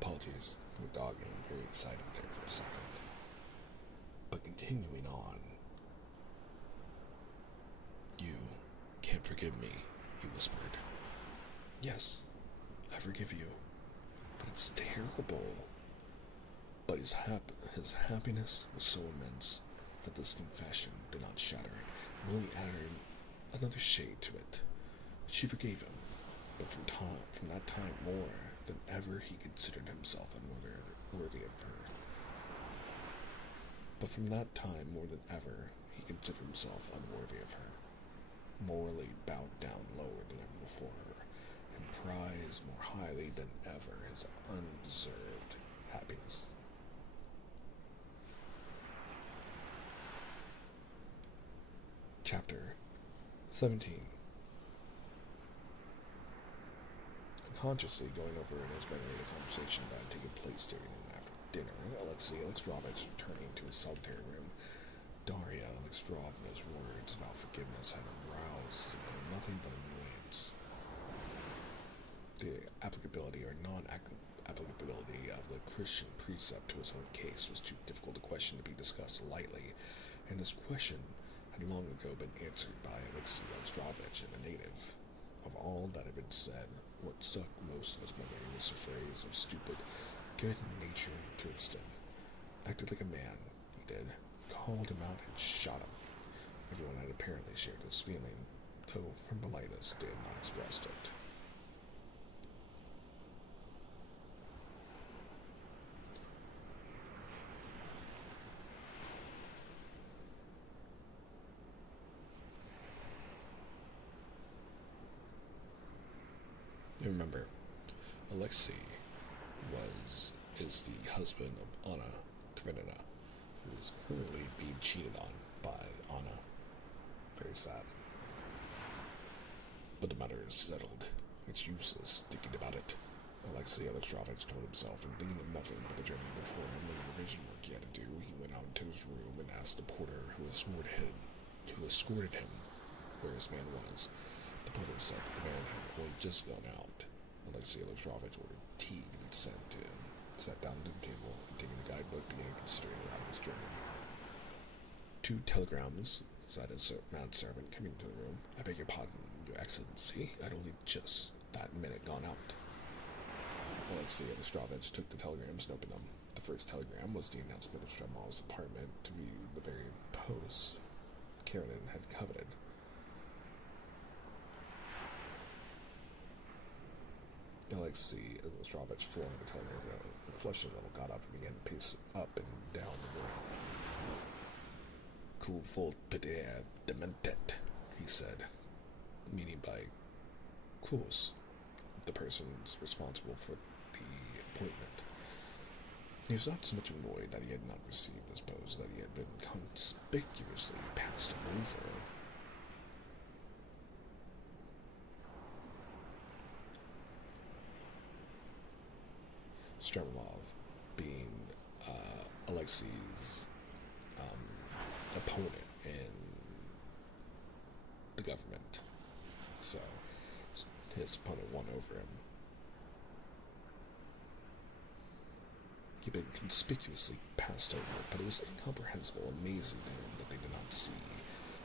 Apologies for the dog getting very excited there for a second. But continuing on. You can't forgive me, he whispered. Yes, I forgive you, but it's terrible. But his happiness was so immense that this confession did not shatter it, and only added another shade to it. She forgave him, but from that time more than ever he considered himself unworthy of her. But from that time more than ever he considered himself unworthy of her, morally bowed down lower than ever before her, and prized more highly than ever his undeserved happiness. Chapter 17. Unconsciously going over in his memory the conversation that had taken place during and after dinner, Alexei Alexandrovich returning to his solitary room. Daria Alexandrovna's words about forgiveness had aroused in him nothing but annoyance. The applicability or non-applicability of the Christian precept to his own case was too difficult a question to be discussed lightly, and this question had long ago been answered by Alexei Alexandrovich in the native. Of all that had been said, what stuck most in his memory was the phrase of stupid, good-natured Kirsten. Acted like a man, he did, called him out and shot him. Everyone had apparently shared this feeling, though from politeness they had not expressed it. Remember, Alexei is the husband of Anna Karenina, who is currently being cheated on by Anna. Very sad. But the matter is settled. It's useless thinking about it. Alexei Alexandrovich told himself, and thinking of nothing but the journey before him and the revision work he had to do, he went out into his room and asked the porter who escorted him where his man was. The porter said that the man had only just gone out. Alexei Alexandrovich ordered tea to be sent to him, sat down at the table, and taking the guidebook, began considering it out of his journey. 2 telegrams, said his manservant coming into the room. I beg your pardon, Your Excellency. I'd only just that minute gone out. Alexei Alexandrovich took the telegrams and opened them. The first telegram was the announcement of Stremal's apartment to be the very post Karenin had coveted. Alexei Alexandrovich flung the telegram down, and flushed a little, got up and began to pace up and down the room. "Coup volt pedir dementet," he said, meaning by course the persons responsible for the appointment. He was not so much annoyed that he had not received this post, that he had been conspicuously passed over. Stremalov, being Alexei's opponent in the government, so his opponent won over him. He'd been conspicuously passed over, but it was incomprehensible, amazing to him that they did not see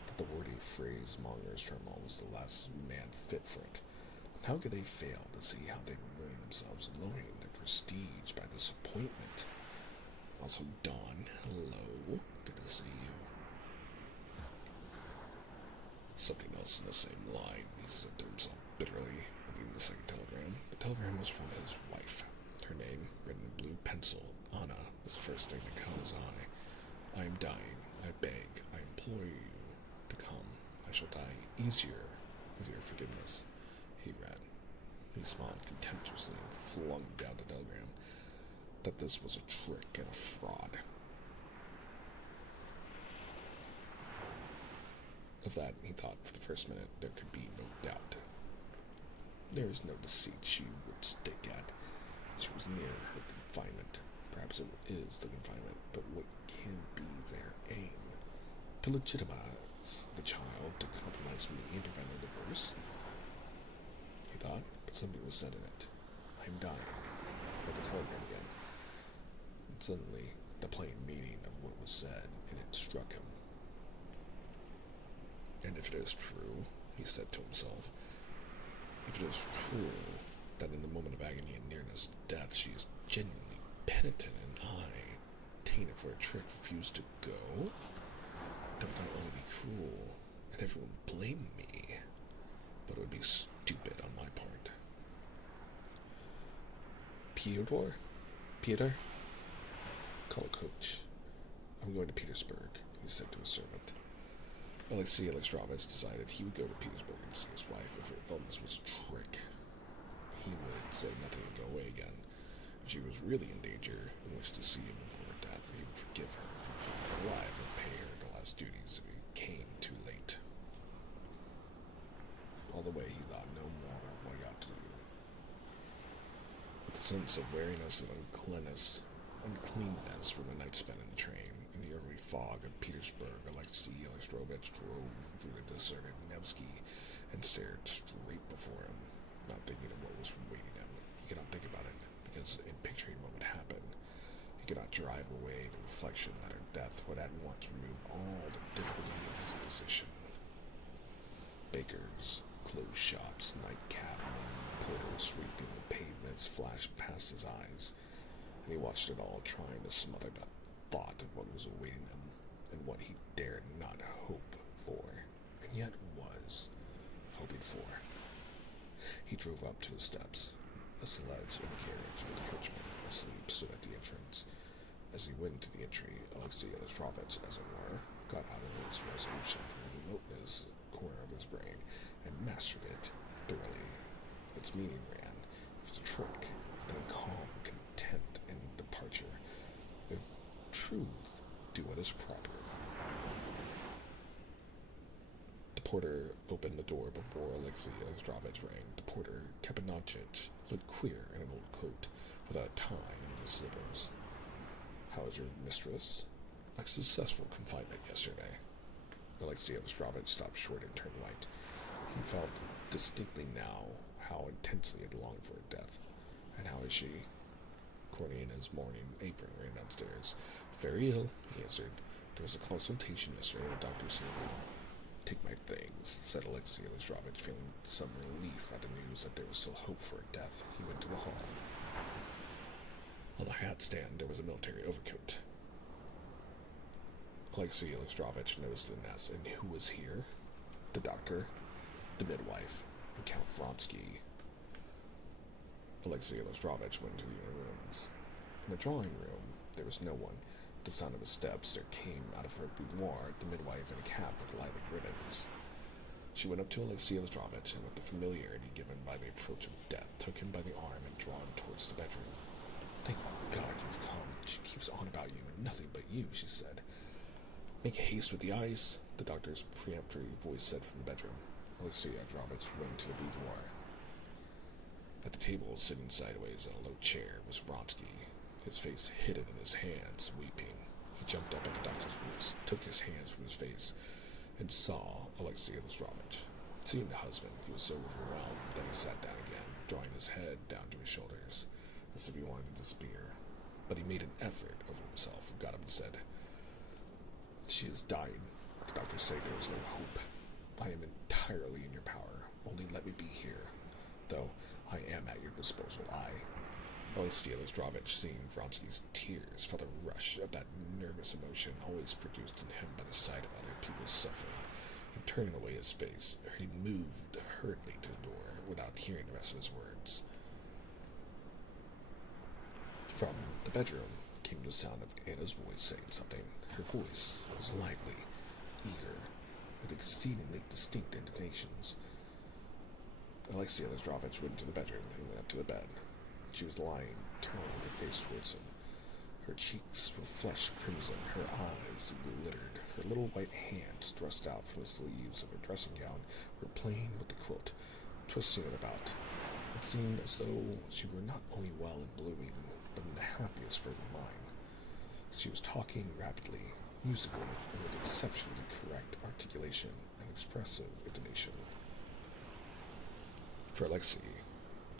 that the wordy phrase Mongers Stremal was the last man fit for it. How could they fail to see how they were ruining themselves and lowering their prestige by this appointment? Also, Dawn, hello, good to see you. Something else in the same line, he said to himself bitterly, opening the second telegram. The telegram was from his wife. Her name, written in blue pencil, Anna, was the first thing that caught his eye. "I am dying. I beg, I implore you to come. I shall die easier with your forgiveness," he read. He smiled contemptuously and flung down the telegram. That this was a trick and a fraud. Of that, he thought for the first minute, there could be no doubt. There is no deceit she would stick at. She was near her confinement. Perhaps it is the confinement, but what can be their aim? To legitimize the child, to compromise me and prevent a divorce? He thought, but something was said in it. "I am dying." Read the telegram again. And suddenly, the plain meaning of what was said in it struck him. "And if it is true," he said to himself, "if it is true that in the moment of agony and nearness death she is genuinely penitent and I, tainted for a trick, refuse to go, that would not only be cruel and everyone would blame me, but it would be stupid on my part." Peter? Call a coach. "I'm going to Petersburg," he said to his servant. Alexei Alexandrovich decided he would go to Petersburg and see his wife. If her illness was a trick, he would say nothing and go away again. If she was really in danger and wished to see him before her death, he would forgive her if he found her alive and pay her the last duties if he came too late. All the way he thought no more of what he ought to do. With a sense of weariness and uncleanness, uncleanness from a night spent in the train. In the early fog of Petersburg, Alexei Alexandrovich drove through the deserted Nevsky and stared straight before him, not thinking of what was waiting him. He could not think about it, because in picturing what would happen, he could not drive away the reflection that her death would at once remove all the difficulty of his position. Bakers, clothes shops, nightcapmen, porters sweeping the pavements flashed past his eyes, and he watched it all, trying to smother the thought of what was awaiting him, and what he dared not hope for, and yet was hoping for. He drove up to the steps. A sledge and a carriage with the coachman asleep stood at the entrance. As he went into the entry, Alexei Alexandrovich, as it were, got out of his resolution from the remoteness corner of his brain and mastered it thoroughly. Its meaning ran: if the trick, then calm content and departure. If truth, do what is proper. The porter opened the door before Alexei Alexandrovich rang. The porter, Kapanachich, looked queer in an old coat, without a tie and his slippers. How is your mistress? A successful confinement yesterday. Alexei Alexandrovich stopped short and turned white. He felt distinctly now how intensely he had longed for her death. And how is she? Karenina's morning apron ran downstairs. Very ill, he answered. There was a consultation yesterday, and the doctor said no. Take my things, said Alexei Alexandrovich, feeling some relief at the news that there was still hope for her death. He went to the hall. On the hat stand there was a military overcoat. Alexei Alexandrovich noticed the mess, and who was here? The doctor, the midwife, and Count Vronsky. Alexei Alexandrovich went to the inner rooms. In the drawing room there was no one. At the sound of his steps there came out of her boudoir the midwife in a cap with lilac ribbons. She went up to Alexei Alexandrovich, and with the familiarity given by the approach of death, took him by the arm and drawn him towards the bedroom. Thank God you've come. She keeps on about you, and nothing but you, she said. Make haste with the ice, the doctor's peremptory voice said from the bedroom. Alexei Alexandrovich went to the boudoir. At the table, sitting sideways in a low chair, was Vronsky, his face hidden in his hands, weeping. He jumped up at the doctor's voice, took his hands from his face, and saw Alexei Alexandrovich. Seeing the husband, he was so overwhelmed that he sat down again, drawing his head down to his shoulders, as if he wanted to disappear. But he made an effort over himself, got up and said, She is dying. The doctors say there is no hope. I am entirely in your power. Only let me be here. Though I am at your disposal. Alexei Alexandrovich, seeing Vronsky's tears, felt a rush of that nervous emotion always produced in him by the sight of other people's suffering, and turning away his face, he moved hurriedly to the door without hearing the rest of his words. From the bedroom came the sound of Anna's voice saying something. Her voice was lively, eager, with exceedingly distinct intonations. Alexei Alexandrovich went into the bedroom and went up to the bed. She was lying, turned with her face towards him. Her cheeks were flushed crimson, her eyes glittered, her little white hands, thrust out from the sleeves of her dressing gown, were playing with the quilt, twisting it about. It seemed as though she were not only well and blooming, but in the happiest frame of mind. She was talking rapidly, musically, and with exceptionally correct articulation and expressive intonation. For Alexei,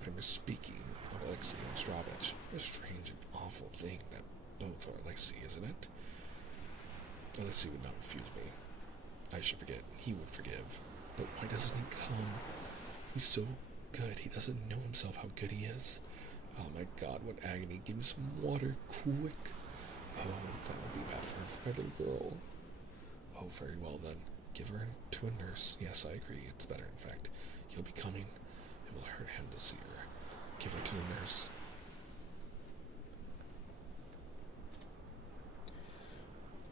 I was speaking of Alexei Alexandrovich. A strange and awful thing that both are Alexei, isn't it? Alexei would not refuse me. I should forget. He would forgive. But why doesn't he come? He's so good. He doesn't know himself how good he is. Oh my God, what agony. Give me some water, quick. Oh, that will be bad for her, for my little girl. Oh, very well then. Give her to a nurse. Yes, I agree. It's better, in fact. He'll be coming. It will hurt him to see her. Give her to the nurse.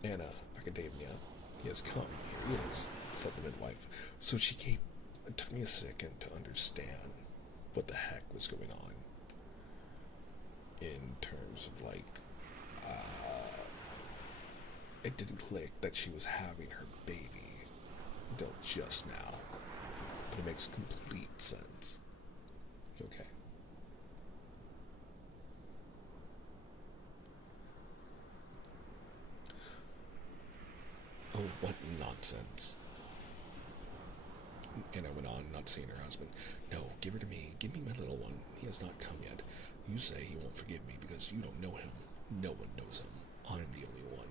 Anna Karenina, he has come. Here he is, said the midwife. So she came. It took me a second to understand what the heck was going on. In terms of, it didn't click that she was having her baby until just now. But it makes complete sense. You okay? nonsense. Anna went on, not seeing her husband. No, give her to me. Give me my little one. He has not come yet. You say he won't forgive me because you don't know him. No one knows him. I'm the only one.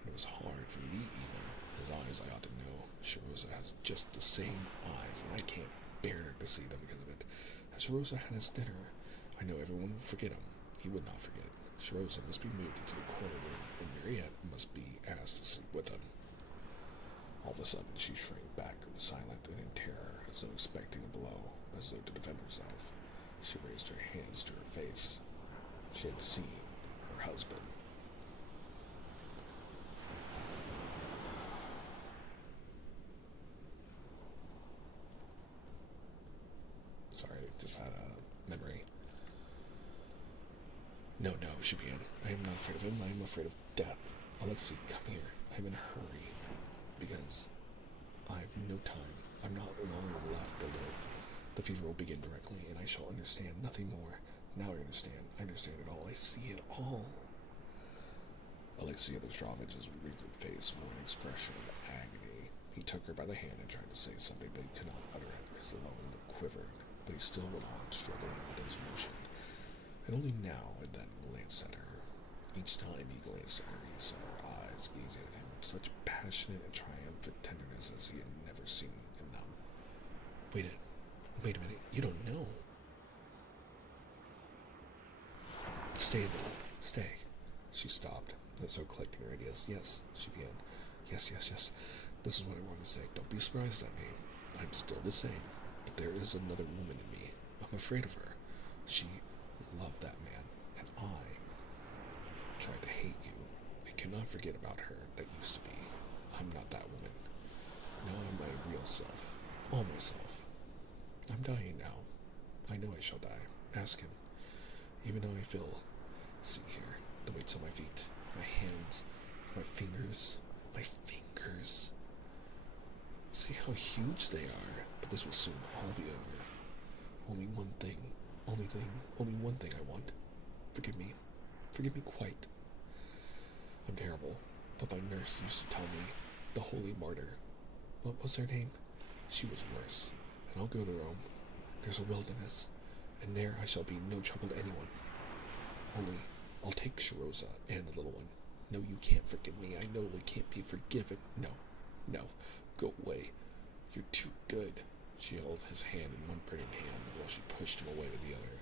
And it was hard for me even. His eyes I ought to know. Shirosa has just the same eyes, and I can't bear to see them because of it. Has Shirosa had his dinner? I know everyone will forget him. He would not forget. Shirosa must be moved into the corner room, and Mariette must be asked to sleep with him. All of a sudden, she shrank back, was silent and in terror, as though expecting a blow, as though to defend herself. She raised her hands to her face. She had seen her husband. Sorry, just had a memory. No, no, she began. I am not afraid of him. I am afraid of death. Alexei, come here. I am in a hurry. Because I have no time. I'm not long left to live. The fever will begin directly, and I shall understand nothing more. Now I understand. I understand it all. I see it all. Alexei Alexandrovich's wrinkled face wore an expression of agony. He took her by the hand and tried to say something, but he could not utter it. His lower lip quivered, but he still went on, struggling with his motion. And only now and then glanced at her. Each time he glanced at her, he saw her eyes gazing at him with such passionate and triumphant tenderness as he had never seen in them. Wait a minute, you don't know. Stay a little, stay. She stopped, as though collecting her ideas. Yes, she began. Yes. This is what I want to say. Don't be surprised at me. I'm still the same, but there is another woman in me. I'm afraid of her. She loved that man, and I tried to hate you. I cannot forget about her that used to be. I'm not that woman. Now I'm my real self. All myself. I'm dying now. I know I shall die. Ask him. Even though I feel, see here, the weights on my feet, my hands, my fingers. See how huge they are. But this will soon all be over. Only one thing I want. Forgive me. Forgive me quite. I'm terrible, but my nurse used to tell me, the holy martyr. What was her name? She was worse. And I'll go to Rome. There's a wilderness, and there I shall be no trouble to anyone. Only, I'll take Shirosa and the little one. No, you can't forgive me. I know we can't be forgiven. No. Go away. You're too good. She held his hand in one burning hand while she pushed him away with the other.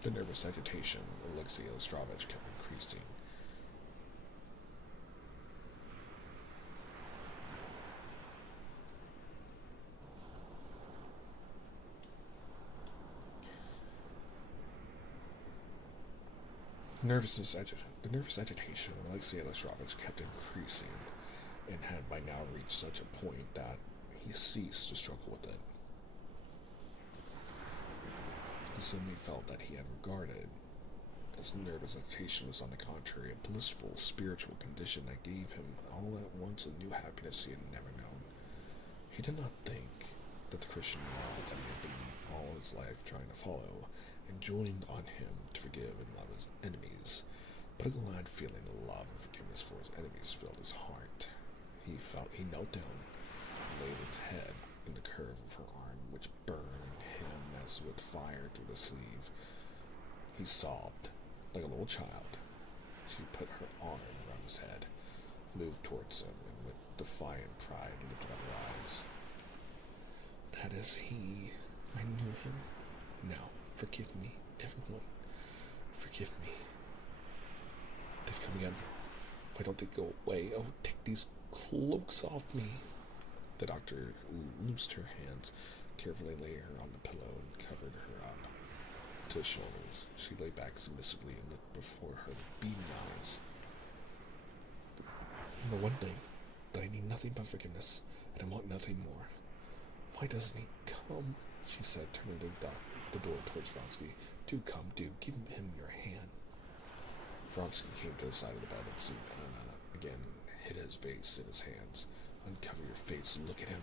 The nervous agitation of Alexei Ostrovich kept increasing. The nervous agitation of Alexei Alexandrovich kept increasing, and had by now reached such a point that he ceased to struggle with it. He suddenly felt that he had regarded his nervous agitation was, on the contrary, a blissful spiritual condition that gave him all at once a new happiness he had never known. He did not think that the Christian law that he had been all his life trying to follow enjoined on him to forgive and love his enemies, but a glad feeling of love and forgiveness for his enemies filled his heart. He knelt down and laid his head in the curve of her arm, which burned him as with fire through the sleeve. He sobbed like a little child. She put her arm around his head, moved towards him, and with defiant pride lifted up her eyes. That is he. I knew him. Now, forgive me, everyone. Forgive me. They've come again. Why don't they go away? Oh, take these cloaks off me. The doctor loosed her hands, carefully laid her on the pillow, and covered her up to the shoulders. She lay back submissively and looked before her with beaming eyes. Remember one thing, that I need nothing but forgiveness, and I want nothing more. Why doesn't he come? She said, turning the door towards Vronsky. Do come, do. Give him your hand. Vronsky came to the side of the bed and seeing Anna again, hid his face in his hands. Uncover your face and look at him.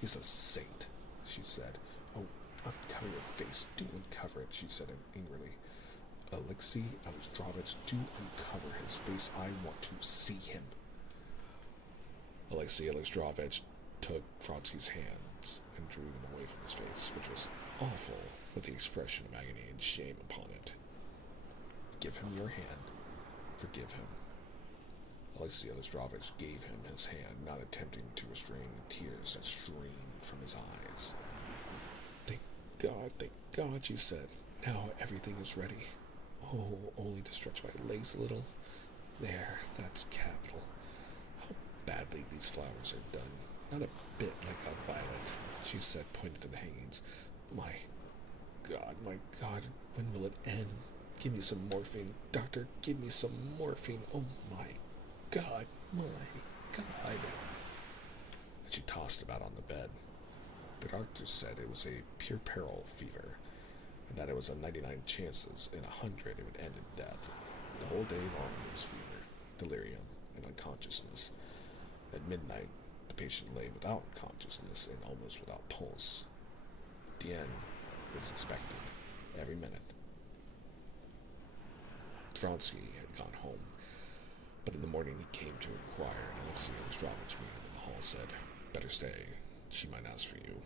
He's a saint, she said. Oh, uncover your face. Do uncover it, she said angrily. Alexei Alexandrovich, do uncover his face. I want to see him. Alexei Alexandrovich took Vronsky's hands and drew them away from his face, which was awful, with the expression of agony and shame upon it. Give him your hand. Forgive him. Alexei Alexandrovich gave him his hand, not attempting to restrain the tears that streamed from his eyes. Thank God, she said. Now everything is ready. Oh, only to stretch my legs a little. There, that's capital. How badly these flowers are done. Not a bit like a violet, she said, pointing to the hangings. My God, when will it end? Give me some morphine. Doctor, give me some morphine. Oh my God. And she tossed about on the bed. The doctor said it was a puerperal fever, and that it was a 99 chances in 100 it would end in death. The whole day long there was fever, delirium, and unconsciousness. At midnight, the patient lay without consciousness and almost without pulse. The end was expected every minute. Vronsky had gone home, but in the morning he came to inquire, and Alexei Alexandrovich, meeting him in the hall, said, "Better stay. She might ask for you,"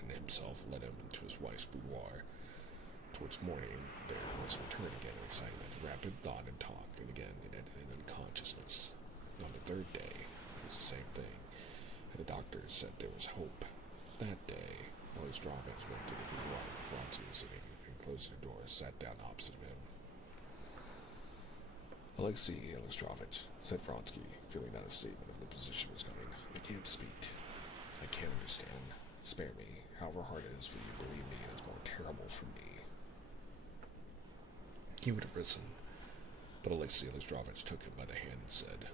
and himself led him into his wife's boudoir. Towards morning, there was a return again of excitement, rapid thought and talk, and again it ended in unconsciousness. On the third day, it was the same thing, and the doctor said there was hope. That day, Alexandrovich went to the boudoir where Vronsky was sitting, and closing the door, sat down opposite of him. "Alexei Alexandrovich," said Vronsky, feeling that a statement of the position was coming. "I can't speak. I can't understand. Spare me. However hard it is for you, believe me, it is more terrible for me." He would have risen, but Alexei Alexandrovich took him by the hand and said,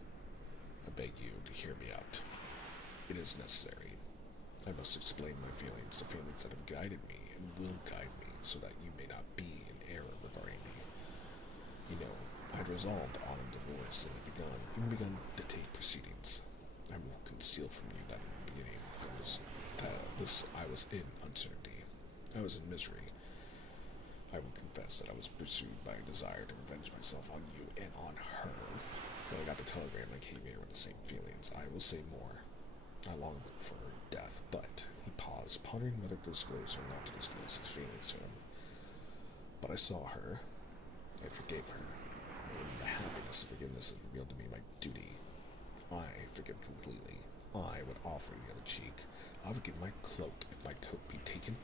"I beg you to hear me out. It is necessary. I must explain my feelings, the feelings that have guided me and will guide me, so that you may not be in error regarding me. You know, I had resolved on a divorce and had begun to take proceedings. I will conceal from you that in the beginning I was in uncertainty. I was in misery. I will confess that I was pursued by a desire to revenge myself on you and on her. When I got the telegram, I came here with the same feelings. I will say more. I longed for her death, but..." He paused, pondering whether to disclose or not to disclose his feelings to him. "But I saw her. I forgave her. And the happiness of forgiveness has revealed to me my duty. I forgive completely. I would offer the other cheek. I would give my cloak if my coat be taken.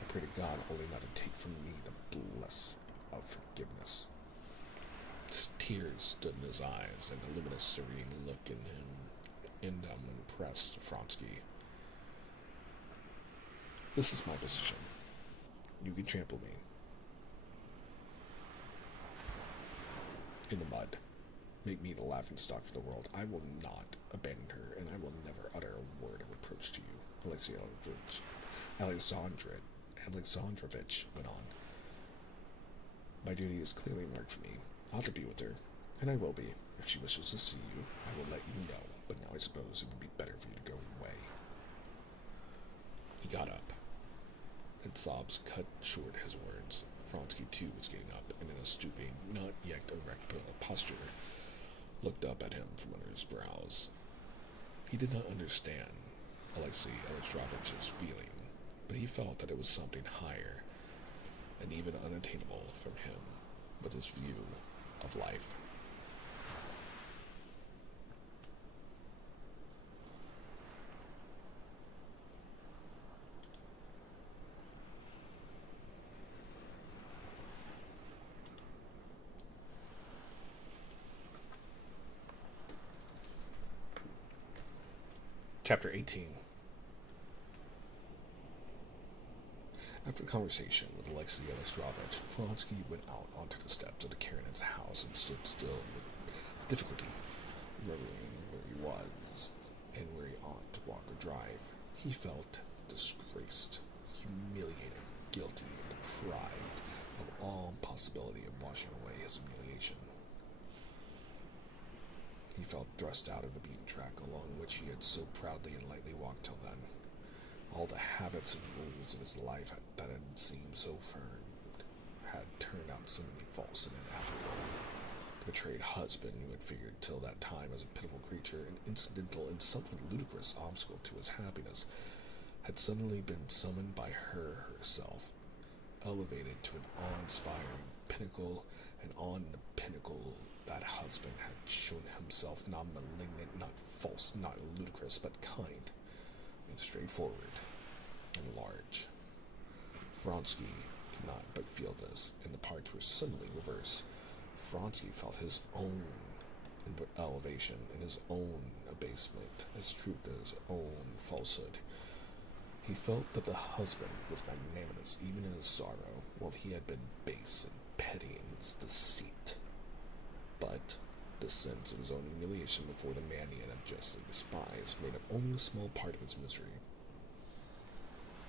I pray to God only not to take from me the bliss of forgiveness." Tears stood in his eyes, and a luminous, serene look in them impressed Vronsky. "This is my position. You can trample me in the mud, make me the laughingstock for the world. I will not abandon her, and I will never utter a word of reproach to you." Alexei Alexandrovich went on. "My duty is clearly marked for me. I ought to be with her, and I will be. If she wishes to see you, I will let you know, but now I suppose it would be better for you to go away." He got up, and sobs cut short his words. Vronsky, too, was getting up, and in a stooping, not yet erect posture, looked up at him from under his brows. He did not understand Alexei Alexandrovich's feeling, but he felt that it was something higher and even unattainable from him with his view of life. Chapter 18. After a conversation with Alexei Alexandrovich, Vronsky went out onto the steps of the Karenina's house and stood still with difficulty, remembering where he was and where he ought to walk or drive. He felt disgraced, humiliated, guilty, and deprived of all possibility of washing away his humiliation. He felt thrust out of the beaten track along which he had so proudly and lightly walked till then. All the habits and rules of his life that had seemed so firm had turned out suddenly false and ineffable. The betrayed husband, who had figured till that time as a pitiful creature, an incidental and something ludicrous obstacle to his happiness, had suddenly been summoned by her herself, elevated to an awe-inspiring pinnacle, and on the pinnacle that husband had shown himself not malignant, not false, not ludicrous, but kind, and straightforward, and large. Vronsky could not but feel this, and the parts were suddenly reversed. Vronsky felt his own elevation and his own abasement, as truth as his own falsehood. He felt that the husband was magnanimous even in his sorrow, while he had been base and petty in his deceit. But the sense of his own humiliation before the man he had unjustly despised made up only a small part of his misery.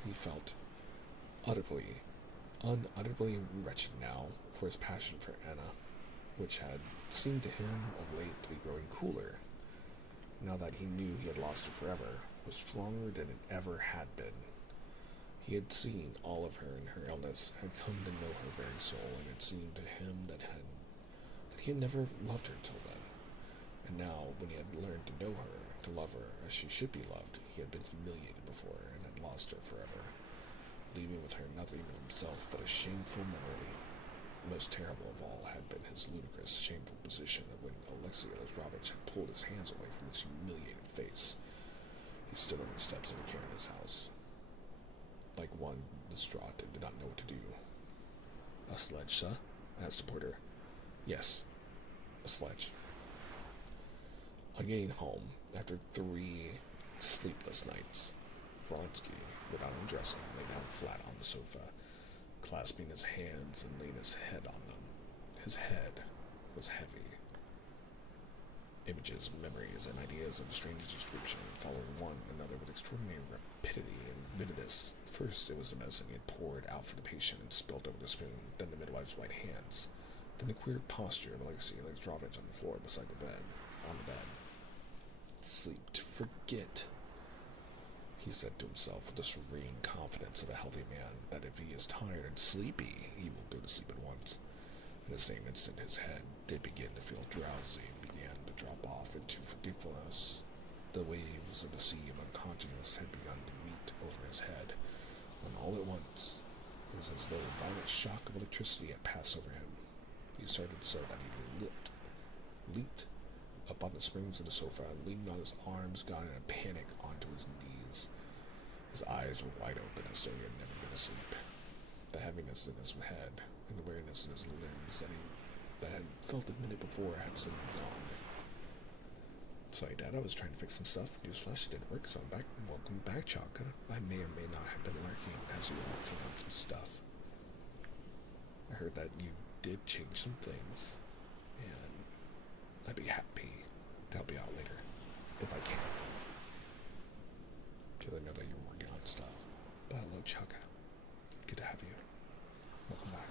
He felt unutterably wretched now, for his passion for Anna, which had seemed to him of late to be growing cooler, now that he knew he had lost her forever, was stronger than it ever had been. He had seen all of her in her illness, had come to know her very soul, and it seemed to him that he had never loved her till then. And now, when he had learned to know her, to love her as she should be loved, he had been humiliated before her and had lost her forever, leaving with her nothing of himself but a shameful memory. Most terrible of all had been his ludicrous, shameful position when Alexei Alexandrovich had pulled his hands away from his humiliated face. He stood on the steps of the Karenina's house, like one distraught and did not know what to do. "A sledge, sir?" asked the porter. "Yes, a sledge." On getting home, after 3 sleepless nights, Vronsky, without undressing, lay down flat on the sofa, clasping his hands and laying his head on them. His head was heavy. Images, memories, and ideas of the strangest description followed one another with extraordinary rapidity and vividness. First, it was the medicine he had poured out for the patient and spilt over the spoon, then the midwife's white hands, then the queer posture of Alexei Alexandrovich on the floor beside the bed, on the bed. "Sleep, forget," he said to himself with the serene confidence of a healthy man, that if he is tired and sleepy, he will go to sleep at once. In the same instant, his head did begin to feel drowsy and began to drop off into forgetfulness. The waves of the sea of unconsciousness had begun to meet over his head, when all at once it was as though a violent shock of electricity had passed over him. He started so that he leaped up on the springs of the sofa, and leaning on his arms, got in a panic onto his knees. His eyes were wide open, as though he had never been asleep. The heaviness in his head and the weariness in his limbs that had felt a minute before had suddenly gone. "Sorry, Dad, I was trying to fix some stuff. Newsflash, it didn't work, so I'm back. Welcome back, Chaka. I may or may not have been lurking as you were working on some stuff. I heard that you did change some things, and I'd be happy to help you out later, if I can. Because I know that you were working on stuff. But hello, Chaka. Good to have you. Welcome back."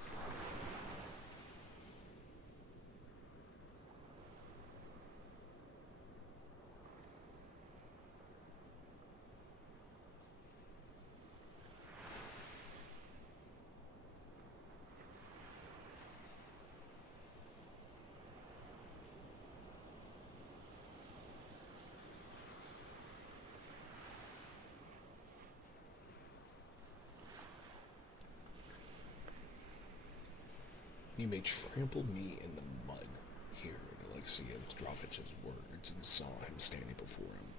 "You may trample me in the mud," he heard Alexei Alexandrovich's words, and saw him standing before him,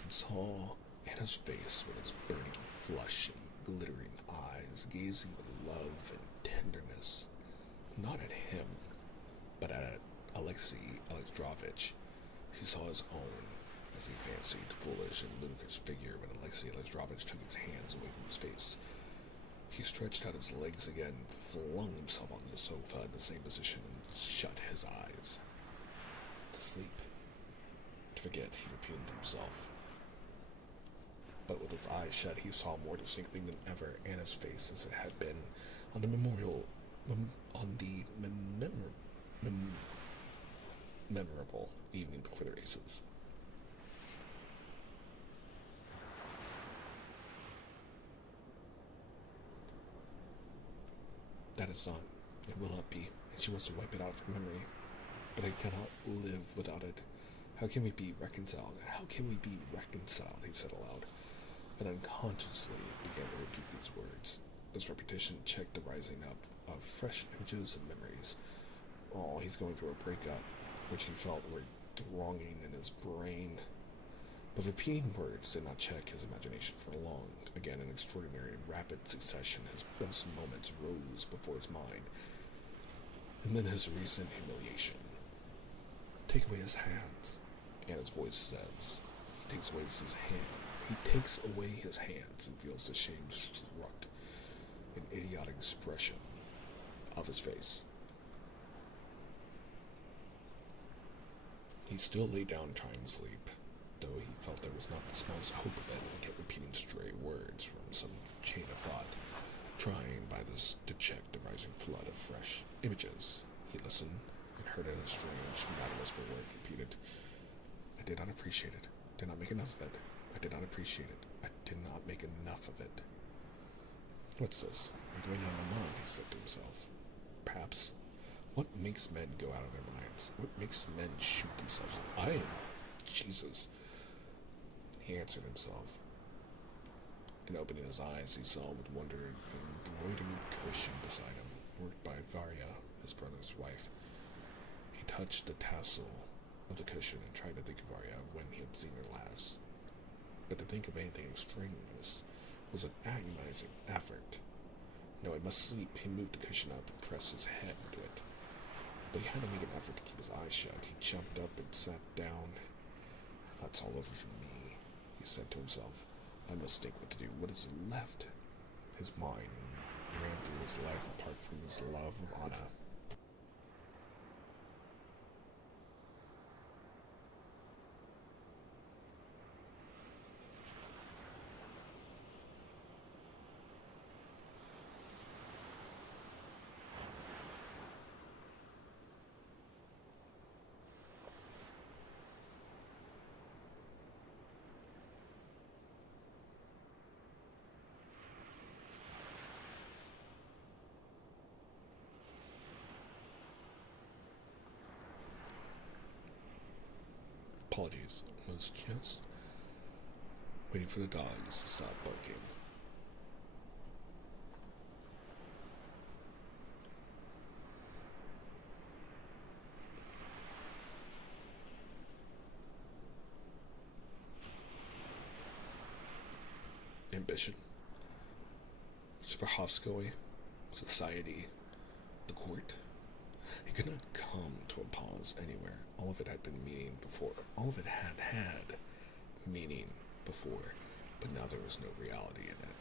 and saw Anna's face with its burning flush and glittering eyes, gazing with love and tenderness, not at him, but at Alexei Alexandrovich. He saw his own, as he fancied, foolish and ludicrous figure when Alexei Alexandrovich took his hands away from his face. He stretched out his legs again, flung himself onto the sofa in the same position, and shut his eyes. To sleep. To forget, he repeated to himself. But with his eyes shut, he saw more distinctly than ever Anna's face as it had been on the memorable evening before the races. "That is not It will not be, and she wants to wipe it out from memory. But I cannot live without it. How can we be reconciled? How can we be reconciled? He said aloud, and unconsciously began to repeat these words. This repetition checked the rising up of fresh images and memories. Oh, he's going through a breakup, which he felt were thronging in his brain. But repeating words did not check his imagination for long. Again, in extraordinary, rapid succession, his best moments rose before his mind, and then his recent humiliation. Take away his hands, Anna's voice says. He takes away his hand. He takes away his hands and feels the shame struck, an idiotic expression of his face. He still lay down trying to sleep, though he felt there was not the smallest hope of it, and kept repeating stray words from some chain of thought, trying by this to check the rising flood of fresh images. He listened and heard in a strange, mad whisper words repeated. I did not appreciate it. Did not make enough of it. I did not appreciate it. I did not make enough of it. What's this? I'm going out of my mind, he said to himself. Perhaps. What makes men go out of their minds? What makes men shoot themselves? I am Jesus, he answered himself. And opening his eyes, he saw with wonder an embroidered cushion beside him, worked by Varya, his brother's wife. He touched the tassel of the cushion and tried to think of Varya when he had seen her last. But to think of anything extraneous was an agonizing effort. No, he must sleep. He moved the cushion up and pressed his head into it. But he had to make an effort to keep his eyes shut. He jumped up and sat down. That's all over for me, he said to himself. I must think what to do. What is left? His mind ran through his life apart from his love of Anna. Apologies. I was just waiting for the dogs to stop barking. Ambition. Superhovskoy. Society. The court. He could not come to a pause anywhere. All of it had been meaning before. All of it had meaning before, but now there was no reality in it.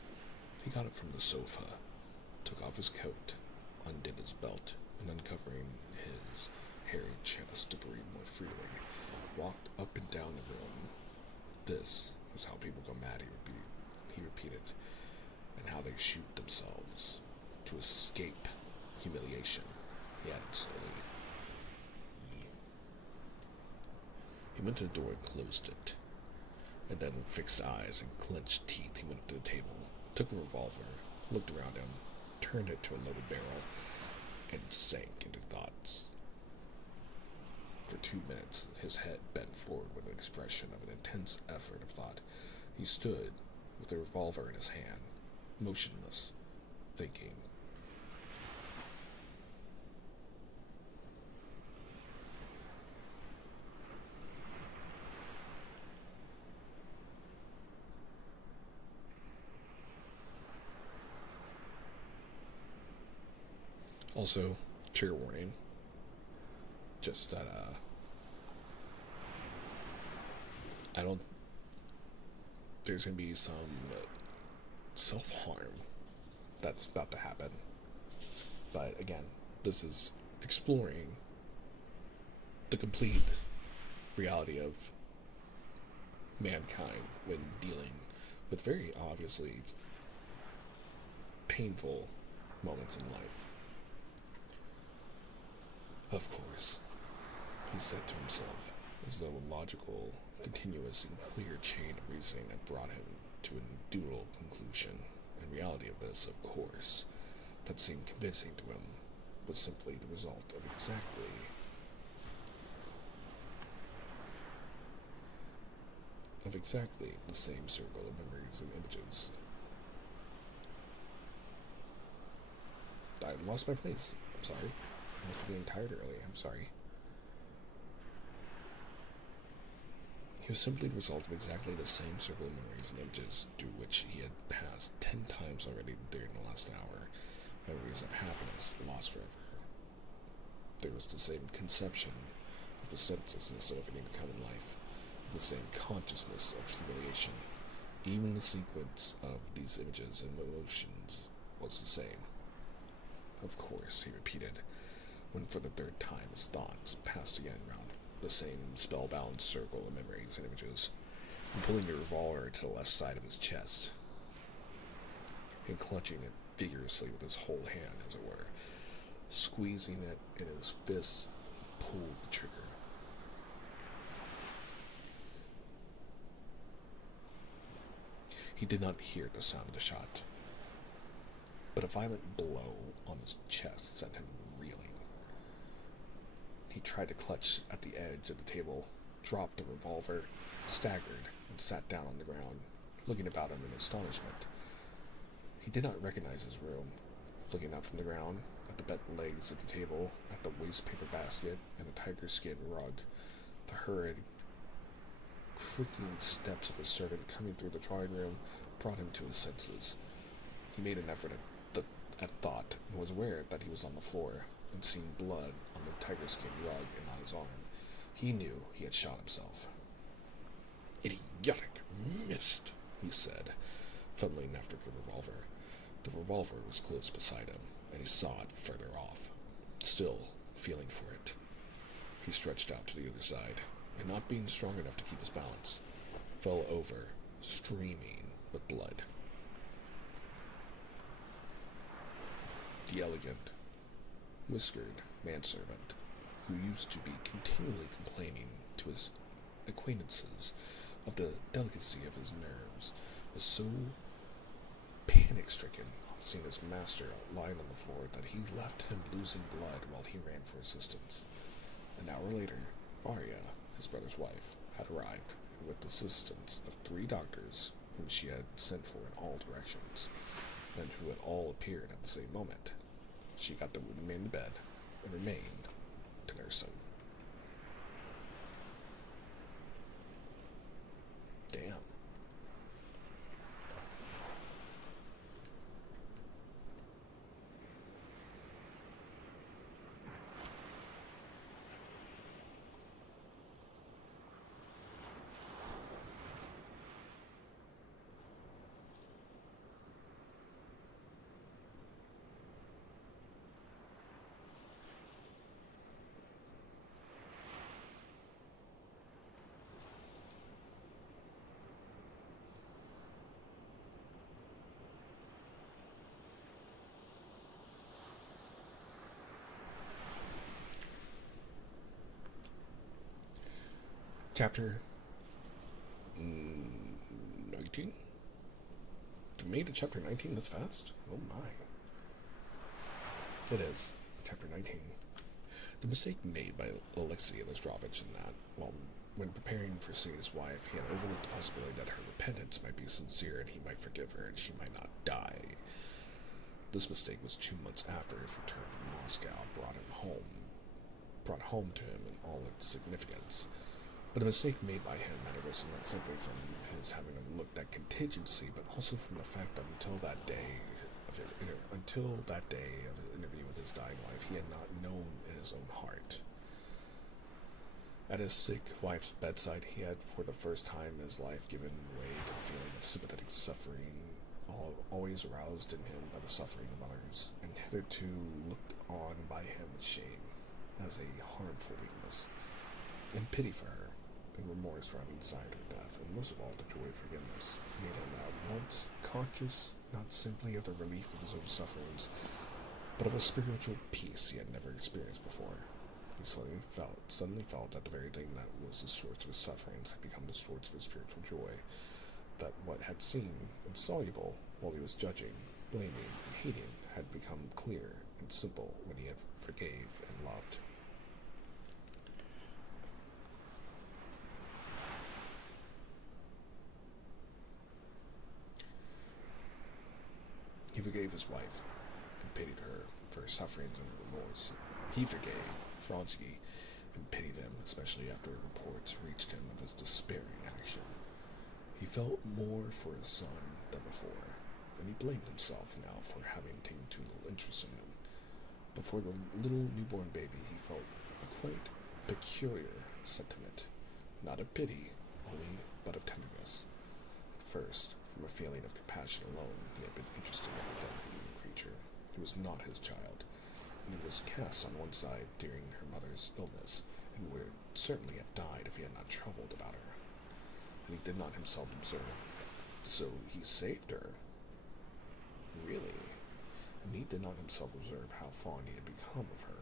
He got up from the sofa, took off his coat, undid his belt, and uncovering his hairy chest to breathe more freely, walked up and down the room. This is how people go mad, he repeated, and how they shoot themselves to escape humiliation. He added slowly. He went to the door and closed it, and then with fixed eyes and clenched teeth he went to the table, took a revolver, looked around him, turned it to a loaded barrel, and sank into thoughts. For 2 minutes, his head bent forward with an expression of an intense effort of thought. He stood with the revolver in his hand, motionless, thinking. Also, trigger warning, just that, there's gonna be some self-harm that's about to happen. But again, this is exploring the complete reality of mankind when dealing with very obviously painful moments in life. Of course, he said to himself, as though a logical, continuous, and clear chain of reasoning had brought him to a dual conclusion. In reality of this, of course, that seemed convincing to him, was simply the result of exactly the same circle of memories and images. I lost my place. I'm sorry. I must be getting tired early. I'm sorry. He was simply the result of exactly the same circle of memories and images through which he had passed 10 times already during the last hour. Memories of happiness lost forever. There was the same conception of the senselessness of living in common life, the same consciousness of humiliation. Even the sequence of these images and emotions was the same. Of course, he repeated, when for the third time his thoughts passed again round the same spellbound circle of memories and images, and pulling the revolver to the left side of his chest, and clutching it vigorously with his whole hand, as it were. Squeezing it in his fists, he pulled the trigger. He did not hear the sound of the shot, but a violent blow on his chest sent him reeling. He tried to clutch at the edge of the table, dropped the revolver, staggered, and sat down on the ground, looking about him in astonishment. He did not recognize his room, looking up from the ground, at the bent legs of the table, at the waste paper basket, and the tiger skin rug. The hurried, creaking steps of his servant coming through the drawing room brought him to his senses. He made an effort at thought, and was aware that he was on the floor, and seeing blood on the tiger skin rug and on his arm. He knew he had shot himself. "Idiotic mist," he said, fumbling after the revolver. The revolver was close beside him, and he saw it further off. Still feeling for it, he stretched out to the other side, and not being strong enough to keep his balance, fell over, streaming with blood. The elegant, whiskered manservant, who used to be continually complaining to his acquaintances of the delicacy of his nerves, was so panic-stricken on seeing his master lying on the floor that he left him losing blood while he ran for assistance. An hour later, Varya, his brother's wife, had arrived, and with the assistance of 3 doctors, whom she had sent for in all directions, and who had all appeared at the same moment, she got the wounded man to bed, and remained to nurse him. Damn. Chapter 19? We made it to chapter 19 this fast? Oh my. It is. Chapter 19. The mistake made by Alexei Alexandrovich in that, when preparing for seeing his wife, he had overlooked the possibility that her repentance might be sincere and he might forgive her and she might not die. This mistake was 2 months after his return from Moscow brought home to him in all its significance. But a mistake made by him had arisen not simply from his having overlooked that contingency, but also from the fact that until that day of his interview with his dying wife, he had not known in his own heart. At his sick wife's bedside, he had for the first time in his life given way to the feeling of sympathetic suffering, always aroused in him by the suffering of others, and hitherto looked on by him with shame, as a harmful weakness, and pity for her, and remorse for having desired her death, and most of all the joy of forgiveness, made him at once conscious not simply of the relief of his own sufferings, but of a spiritual peace he had never experienced before. He suddenly felt that the very thing that was the source of his sufferings had become the source of his spiritual joy, that what had seemed insoluble while he was judging, blaming, and hating had become clear and simple when he had forgave and loved. He forgave his wife and pitied her for her sufferings and remorse. He forgave Vronsky and pitied him, especially after reports reached him of his despairing action. He felt more for his son than before, and he blamed himself now for having taken too little interest in him. But for the little newborn baby, he felt a quite peculiar sentiment, not of pity only, but of tenderness. At first, from a feeling of compassion alone, he had been interested in the dead living creature. It was not his child, and it was cast on one side during her mother's illness, and would certainly have died if he had not troubled about her. And he did not himself observe. So he saved her. Really? And he did not himself observe how fond he had become of her.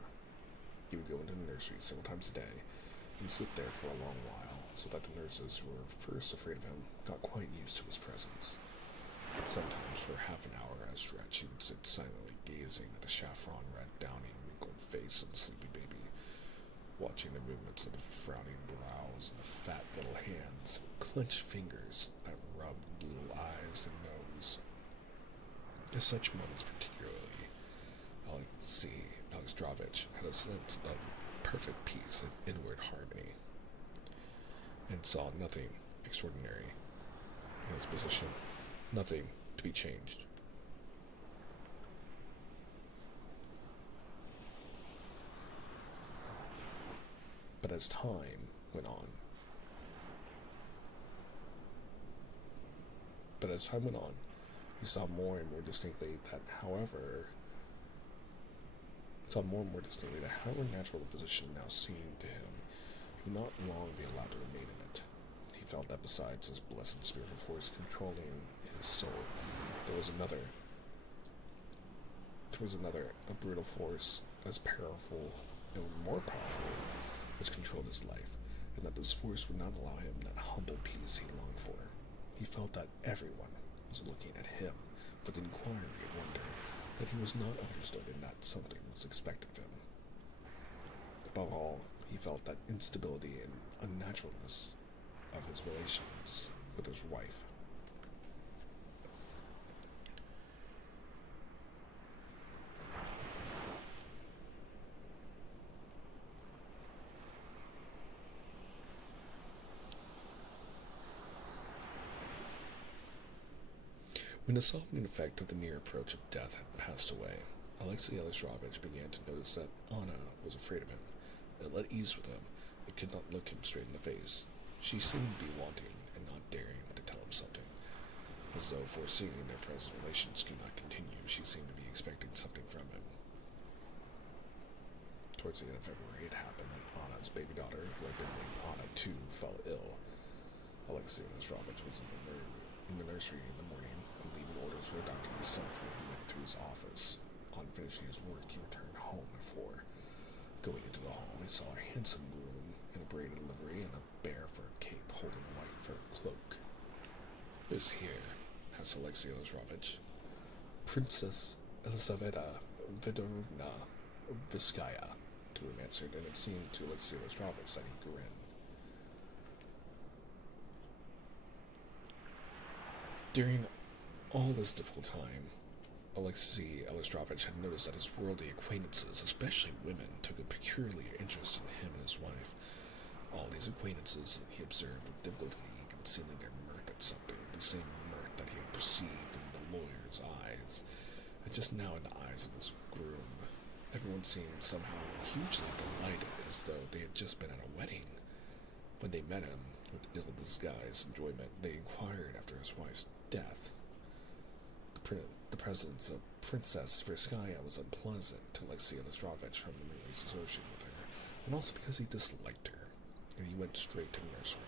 He would go into the nursery several times a day and sit there for a long while, so that the nurses who were first afraid of him got quite used to his presence. Sometimes for half an hour at a stretch he would sit silently gazing at the saffron-red, downy, wrinkled face of the sleepy baby, watching the movements of the frowning brows and the fat little hands, clenched fingers that rubbed little eyes and nose. At such moments particularly, Alexandrovich had a sense of perfect peace and inward harmony, and saw nothing extraordinary in his position, nothing to be changed. But as time went on, he saw more and more distinctly that however natural the position now seemed to him, he would not long be allowed to remain in it. He felt that besides his blessed spiritual force controlling his soul, there was another, a brutal force as powerful and more powerful, which controlled his life, and that this force would not allow him that humble peace he longed for. He felt that everyone was looking at him with inquiry and wonder, that he was not understood and that something was expected of him. Above all, he felt that instability and unnaturalness of his relations with his wife. When the softening effect of the near approach of death had passed away, Alexei Alexandrovich began to notice that Anna was afraid of him. It let ease with him. It could not look him straight in the face. She seemed to be wanting and not daring to tell him something. As though foreseeing their present relations could not continue, she seemed to be expecting something from him. Towards the end of February, it happened that Anna's baby daughter, who had been named Anna too, fell ill. Alexei Alexandrovich was in the nursery in the morning, and leaving orders for the doctor to be sent for, he went to his office. On finishing his work, he returned home at 4. Going into the hall, he saw a handsome groom in a braided livery and a bare fur cape holding a white fur cloak. "Who is here?" asked Alexei Alexandrovich. "Princess Elizaveta Fedorovna Viskaya," the groom answered, and it seemed to Alexei Alexandrovich that he grinned. During all this difficult time, Alexei Alexandrovich had noticed that his worldly acquaintances, especially women, took a peculiar interest in him and his wife. All these acquaintances he observed with difficulty, concealing their mirth at something, the same mirth that he had perceived in the lawyer's eyes, and just now in the eyes of this groom. Everyone seemed somehow hugely delighted, as though they had just been at a wedding. When they met him, with ill-disguised enjoyment, they inquired after his wife's death. The presence of Princess Verskaya was unpleasant to Alexei Alexandrovich from his association with her, and also because he disliked her, and he went straight to the nursery.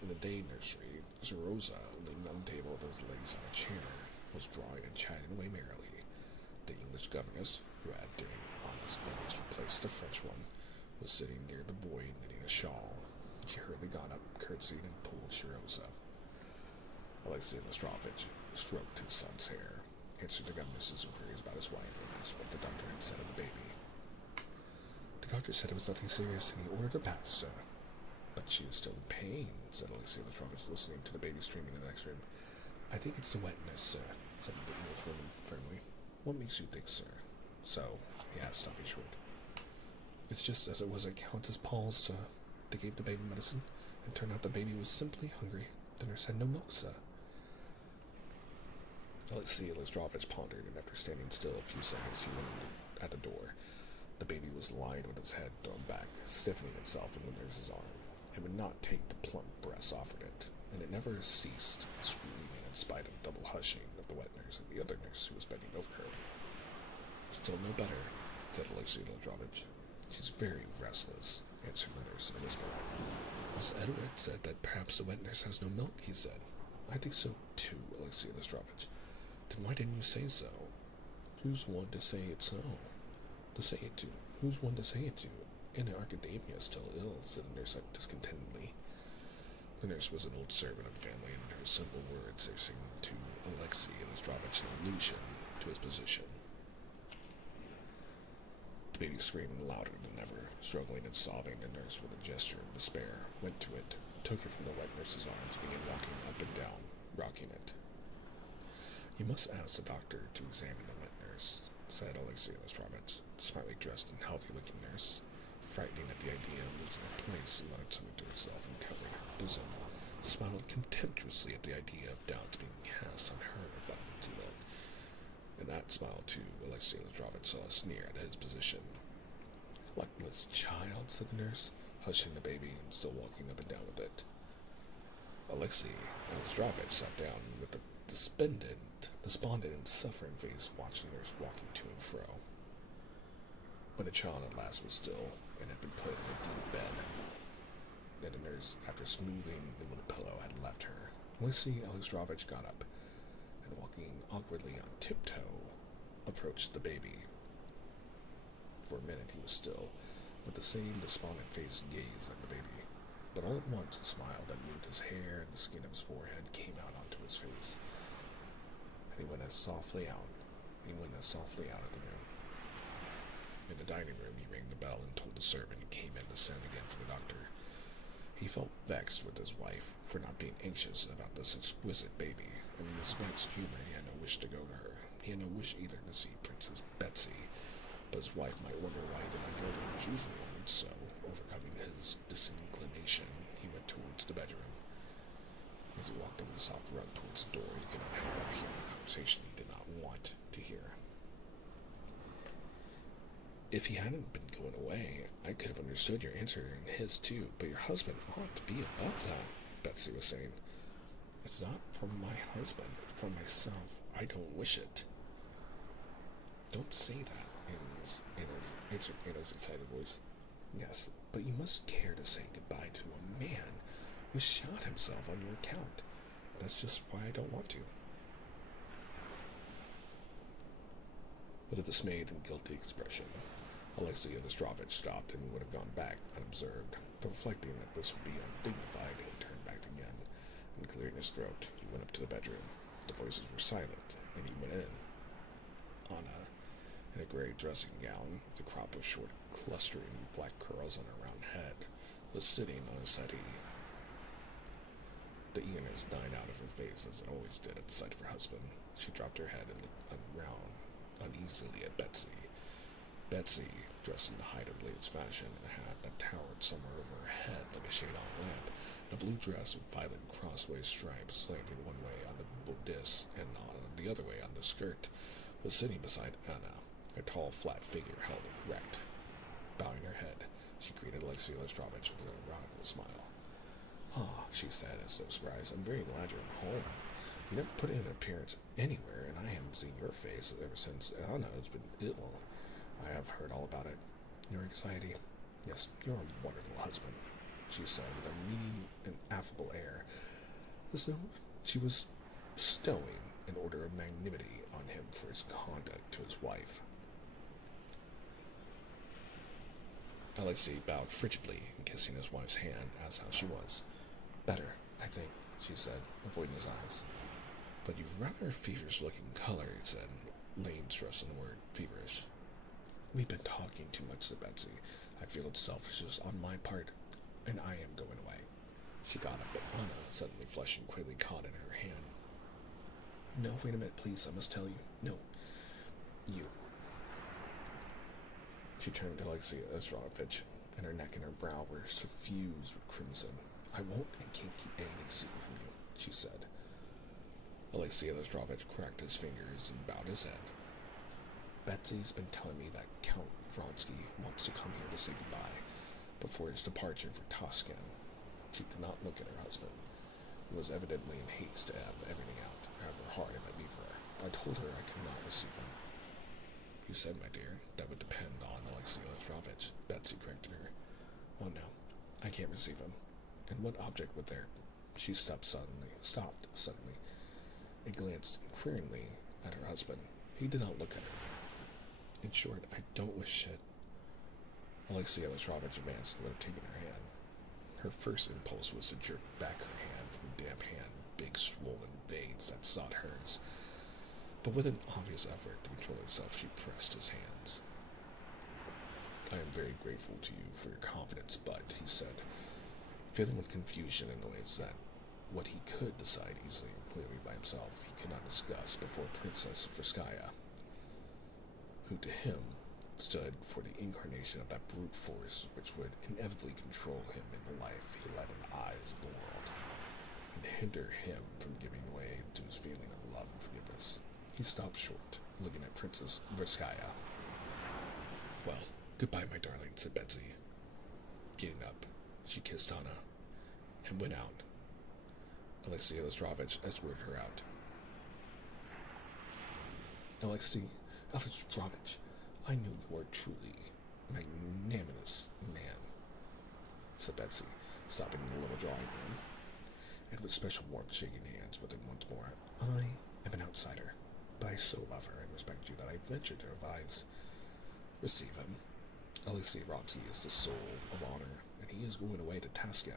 In the day nursery, Zerosa, leaning on the table with those legs on a chair, was drawing and chatting away merrily. The English governess, who had during Anna's illness replaced the French one, was sitting near the boy knitting a shawl. She hurriedly got up, curtsied, and pulled Zerosa. Alexei Alexandrovich stroked his son's hair, answered the governess's inquiries about his wife and asked what the doctor had said of the baby. The doctor said it was nothing serious and he ordered a bath, sir. But she is still in pain, said Alexei Petrovich, listening to the baby screaming in the next room. I think it's the wetness, sir, said the Englishwoman firmly. What makes you think, sir? So, he asked, stopping short. It's just as it was at Countess Paul's, sir. They gave the baby medicine, and turned out the baby was simply hungry. The nurse had no milk, sir. Alexei Petrovich pondered, and after standing still a few seconds, he went at the door. The baby was lying with its head thrown back, stiffening itself in the nurse's arm. It would not take the plump breasts offered it, and it never ceased screaming in spite of double hushing of the wet nurse and the other nurse who was bending over her. Still no better, said Alexei Petrovich. She's very restless, answered the nurse in a whisper. Miss Edward said that perhaps the wet nurse has no milk, he said. I think so too, Alexei Petrovich. Then why didn't you say so? Who's one to say it so? To say it to? Who's one to say it to? Anna Karenina is still ill, said the nurse discontentedly. The nurse was an old servant of the family, and her simple words there seemed to Alexei Petrovich an allusion to his position. The baby screamed louder than ever, struggling and sobbing. The nurse, with a gesture of despair, went to it, took it from the wet nurse's arms, and began walking up and down, rocking it. You must ask the doctor to examine the wet nurse, said Alexei Petrovich, the smartly dressed and healthy-looking nurse, frightening at the idea of losing her place, and muttered something to herself and covering her bosom, smiled contemptuously at the idea of doubts being cast on her about its milk. In that smile, too, Alexei Petrovich saw a sneer at his position. Luckless child, said the nurse, hushing the baby and still walking up and down with it. Alexei Petrovich sat down with a despondent and suffering face, watching the nurse walking to and fro. When the child at last was still and had been put in a deep bed, and the nurse, after smoothing the little pillow, had left her, Alexei Petrovich got up and, walking awkwardly on tiptoe, approached the baby. For a minute he was still, with the same despondent face gazed at the baby, but all at once a smile that moved his hair and the skin of his forehead came out onto his face, and he went as softly out of the room. In the dining room he rang the bell and told the servant he came in to send again for the doctor. He felt vexed with his wife for not being anxious about this exquisite baby, and in his vexed humor he had no wish to go to her. He had no wish either to see Princess Betsy, but his wife might wonder why he did not go there as usual, and so, overcoming his disinclination, he went towards the bedroom. As he walked over the soft rug towards the door, he could not help but hear a conversation he did not want to hear. If he hadn't been going away, I could have understood your answer and his too, but your husband ought to be above that, Betsy was saying. It's not for my husband, it's for myself. I don't wish it. Don't say that, answered Anna's excited voice. Yes, but you must care to say goodbye to a man who shot himself on your account. That's just why I don't want to. With a dismayed and guilty expression, Alexei Petrovich stopped and would have gone back unobserved, but reflecting that this would be undignified, he turned back again, and clearing his throat, he went up to the bedroom. The voices were silent, and he went in. Anna, in a gray dressing gown, with a crop of short, clustering black curls on her round head, was sitting on a settee. The eagerness died out of her face as it always did at the sight of her husband. She dropped her head and looked around uneasily at Betsy. Betsy, dressed in the height of the latest fashion in a hat that towered somewhere over her head like a shade-on lamp, in a blue dress with violet crossway stripes slanting one way on the bodice and the other way on the skirt, was sitting beside Anna, her tall, flat figure held erect. Bowing her head, she greeted Alexei Petrovich with an ironical smile. Ah, she said, as though surprised, I'm very glad you're home. You never put in an appearance anywhere, and I haven't seen your face ever since Anna has been ill. I have heard all about it. Your anxiety. Yes, you're a wonderful husband, she said with a meaning and affable air, as though she was bestowing an order of magnanimity on him for his conduct to his wife. Alexei bowed frigidly and kissing his wife's hand, asked how she was. Better, I think, she said, avoiding his eyes. But you've rather a feverish-looking color, he said. Lane stressed on the word feverish. We've been talking too much, said Betsy. I feel it's selfishness on my part, and I am going away. She got up, but Anna, suddenly flushing, quickly caught it in her hand. No, wait a minute, please, I must tell you. No, you. She turned to Alexei Ostrovich, and her neck and her brow were suffused with crimson. I won't and can't keep anything secret from you, she said. Alexei Ostrovich cracked his fingers and bowed his head. Betsy's been telling me that Count Vronsky wants to come here to say goodbye before his departure for Tashkent. She did not look at her husband, who was evidently in haste to have everything out, however hard it might be for her. I told her I could not receive him. You said, my dear, that would depend on Alexei Ostrovich, Betsy corrected her. Oh no, I can't receive him. And what object would there? She stopped suddenly, and glanced inquiringly at her husband. He did not look at her. In short, I don't wish it. Alexei Ostrovich advanced and would have taken her hand. Her first impulse was to jerk back her hand from the damp hand, big swollen veins that sought hers. But with an obvious effort to control herself, she pressed his hands. I am very grateful to you for your confidence, but, he said, feeling with confusion and annoyance that what he could decide easily and clearly by himself, he could not discuss before Princess Vrskaya, who to him stood for the incarnation of that brute force which would inevitably control him in the life he led in the eyes of the world, and hinder him from giving way to his feeling of love and forgiveness. He stopped short, looking at Princess Vrskaya. Well, goodbye, my darling, said Betsy. Getting up, she kissed Anna, and went out. Alexei Ostrovich escorted her out. Alexei Ostrovich, I knew you were truly magnanimous man, said Betsy, stopping in the little drawing room, and with special warmth shaking hands with him once more. I am an outsider, but I so love her and respect you that I venture to advise. Receive him. Alexei Vronsky is the soul of honor, and he is going away to Tashkent.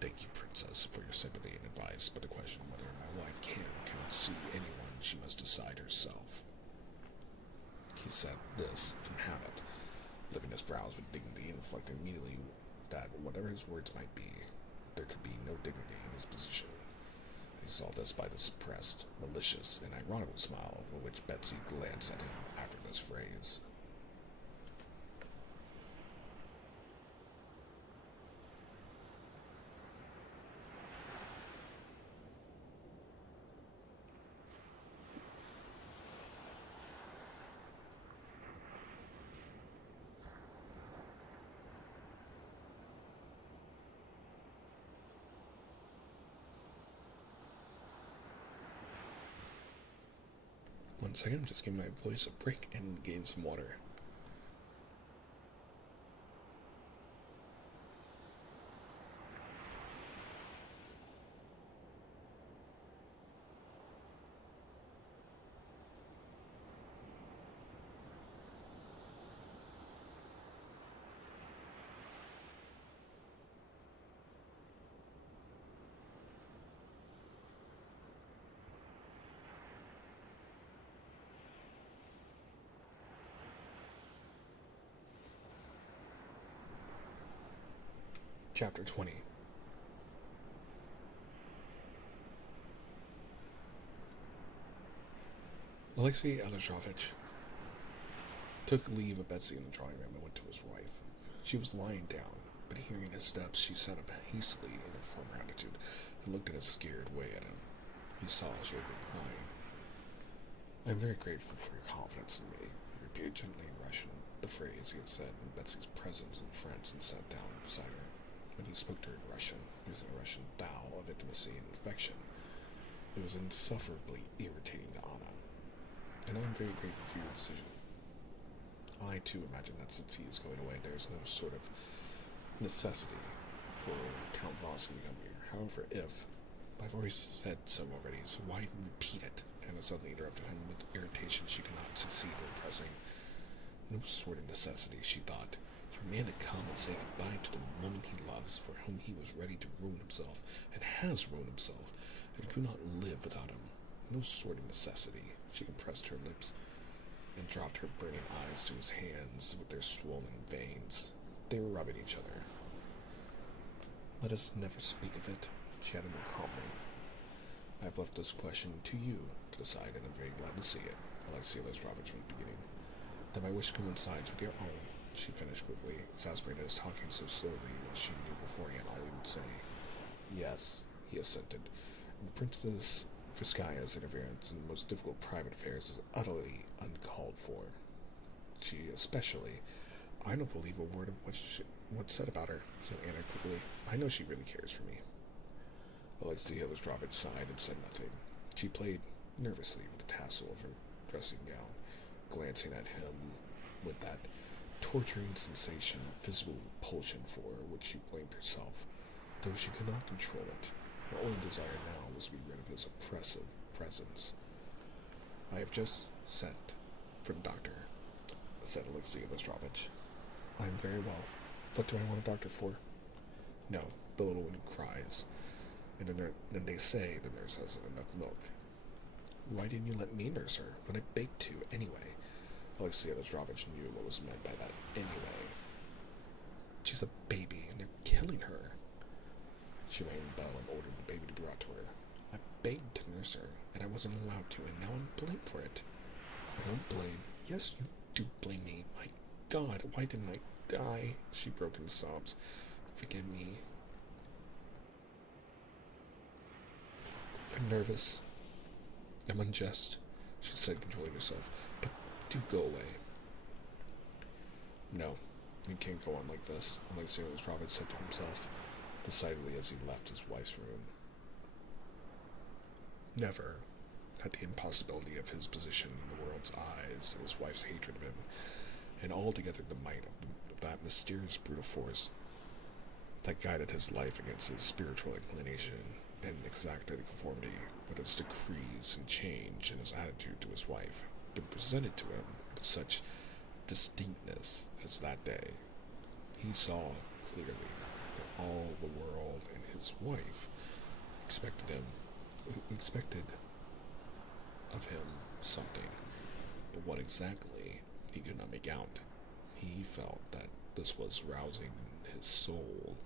Thank you, Princess, for your sympathy and advice, but the question whether my wife can or cannot see anyone, she must decide herself. He said this from habit, lifting his brows with dignity and reflecting immediately that whatever his words might be, there could be no dignity in his position. He saw this by the suppressed, malicious, and ironical smile with which Betsy glanced at him after this phrase. One second, I'm just giving my voice a break and gain some water. Chapter 20. Alexei Ostrovich took leave of Betsy in the drawing room and went to his wife. She was lying down, but hearing his steps, she sat up hastily in her former attitude and looked in a scared way at him. He saw she had been crying. I am very grateful for your confidence in me, he repeated gently in Russian the phrase he had said in Betsy's presence in French, and sat down beside her. When he spoke to her in Russian, using a Russian thou of intimacy and affection, it was insufferably irritating to Anna, and I am very grateful for your decision. I, too, imagine that since he is going away, there is no sort of necessity for Count Vronsky to come here. However, if... I've already said so already, so why repeat it? Anna suddenly interrupted him with irritation she could not succeed in repressing. No sort of necessity, she thought, for a man to come and say goodbye to the woman he loves, for whom he was ready to ruin himself, and has ruined himself, and could not live without him. no sort of necessity. She compressed her lips and dropped her burning eyes to his hands with their swollen veins. They were rubbing each other. Let us never speak of it, she added more calmly. I have left this question to you to decide, and I'm very glad to see it, Alexei Lestrovich was beginning. That my wish coincides with your own, she finished quickly, exasperated as talking so slowly while she knew beforehand all he would say. Yes, he assented, and Princess Friskaya's interference in the most difficult private affairs is utterly uncalled for. She especially. I don't believe a word of what's said about her, said Anna quickly. I know she really cares for me. Alexei Lestrovich sighed and said nothing. She played nervously with the tassel of her dressing gown, glancing at him with that torturing sensation of physical repulsion for which she blamed herself, though she could not control it. Her only desire now was to be rid of his oppressive presence. I have just sent for the doctor, said Alexei Lestrovich. I am very well. What do I want a doctor for? No, the little one who cries. And then they say the nurse hasn't enough milk. Why didn't you let me nurse her when I begged to, anyway? Alexei Lestrovich knew what was meant by that anyway. She's a baby, and they're killing her. She rang the bell and ordered the baby to be brought to her. I begged to nurse her, and I wasn't allowed to, and now I'm blamed for it. I don't blame. Yes, you do blame me. My God, why didn't I die? She broke into sobs. Forgive me. I'm nervous. I'm unjust, she said, controlling herself. But do go away. No, you can't go on like this, Alexei Lestrovich said to himself, decidedly as he left his wife's room. Never had the impossibility of his position in the world's eyes and his wife's hatred of him, and altogether the might of that mysterious brutal force that guided his life against his spiritual inclination and exacted conformity with his decrees and change in his attitude to his wife, been presented to him with such distinctness as that day. He saw clearly that all the world and his wife expected of him something, but what exactly he could not make out. He felt that this was rousing in his soul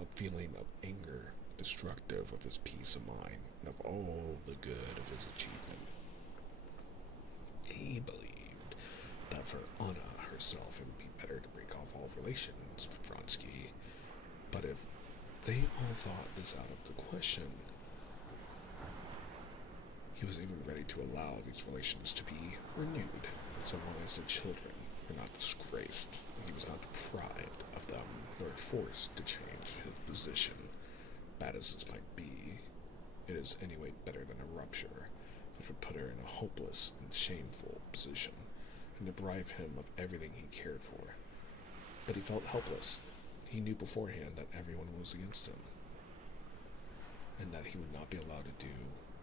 a feeling of anger destructive of his peace of mind and of all the good of his achievement. He believed that for Anna herself it would be better to break off all relations with Vronsky, but if they all thought this out of the question, he was even ready to allow these relations to be renewed, so long as the children were not disgraced, and he was not deprived of them, nor forced to change his position. Bad as this might be, it is anyway better than a rupture, which would put her in a hopeless and shameful position, and deprive him of everything he cared for. But he felt helpless. He knew beforehand that everyone was against him, and that he would not be allowed to do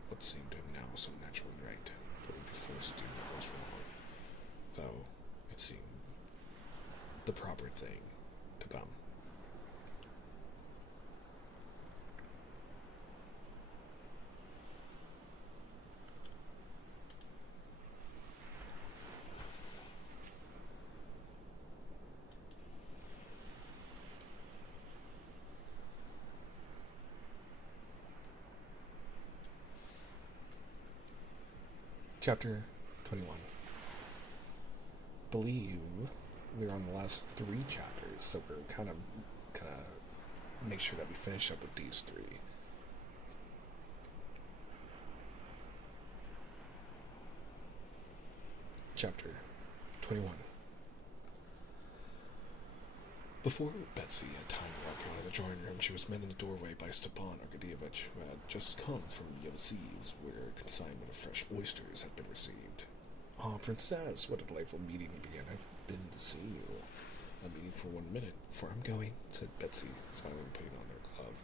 what seemed to him now so natural and right, but would be forced to do what was wrong, though it seemed the proper thing to them. Chapter 21. I believe we're on the last 3 chapters, so we're kind of make sure that we finish up with these 3. Chapter 21. Before Betsy had time to walk out of the drawing room, she was met in the doorway by Stepan Arkadyevich, who had just come from Yevsev's, where a consignment of fresh oysters had been received. "Ah, Princess, what a delightful meeting," he began. "I've been to see you." "A meeting for 1 minute, before I'm going," said Betsy, smiling and putting on her glove.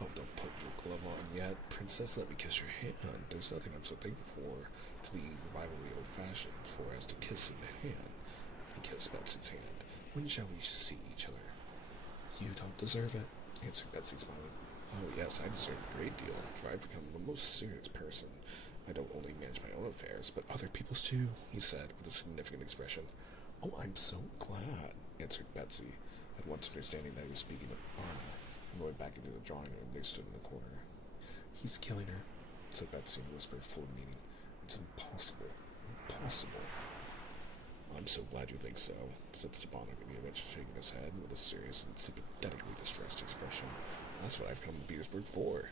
"Oh, don't put your glove on yet. Princess, let me kiss your hand. There's nothing I'm so thankful for to the revival of the old fashions for as to kissing the hand." He kissed Betsy's hand. "When shall we see each other?" "You don't deserve it," answered Betsy, smiling. "Oh, yes, I deserve a great deal, for I've become a most serious person. I don't only manage my own affairs, but other people's too, he said with a significant expression. Oh, I'm so glad, answered Betsy, at once understanding that he was speaking of Anna, and going back into the drawing room. They stood in the corner. He's killing her, said Betsy in a whisper full of meaning. It's impossible. Impossible. I'm so glad you think so, said Stepan Arkadyevich, shaking his head with a serious and sympathetically distressed expression. That's what I've come to Petersburg for.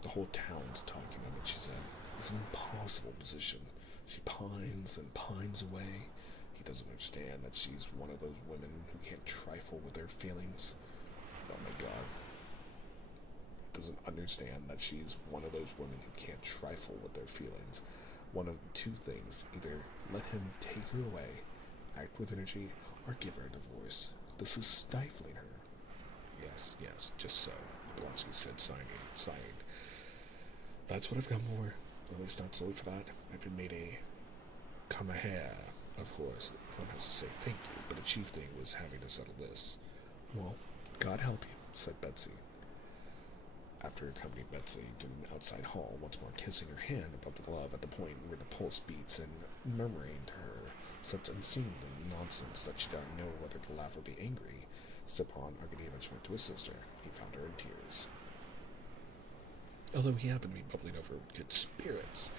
The whole town's talking of it, she said. It's an impossible position. She pines and pines away. He doesn't understand that she's one of those women who can't trifle with their feelings. Oh my God. He doesn't understand that she's one of those women who can't trifle with their feelings. One of two things: either let him take her away, act with energy, or give her a divorce. This is stifling her. Yes, just so, Blonsky said, sighing. That's what I've come for. At least not solely for that. I've been made a come-a-hair. Of course, one has to say thank you, but the chief thing was having to settle this. Well, God help you, said Betsy. After accompanying Betsy to an outside hall, once more kissing her hand above the glove at the point where the pulse beats, and murmuring to her such unseemly nonsense that she didn't know whether to laugh or be angry, Stepan Arkadyevich went to his sister. He found her in tears. Although he happened to be bubbling over with good spirits,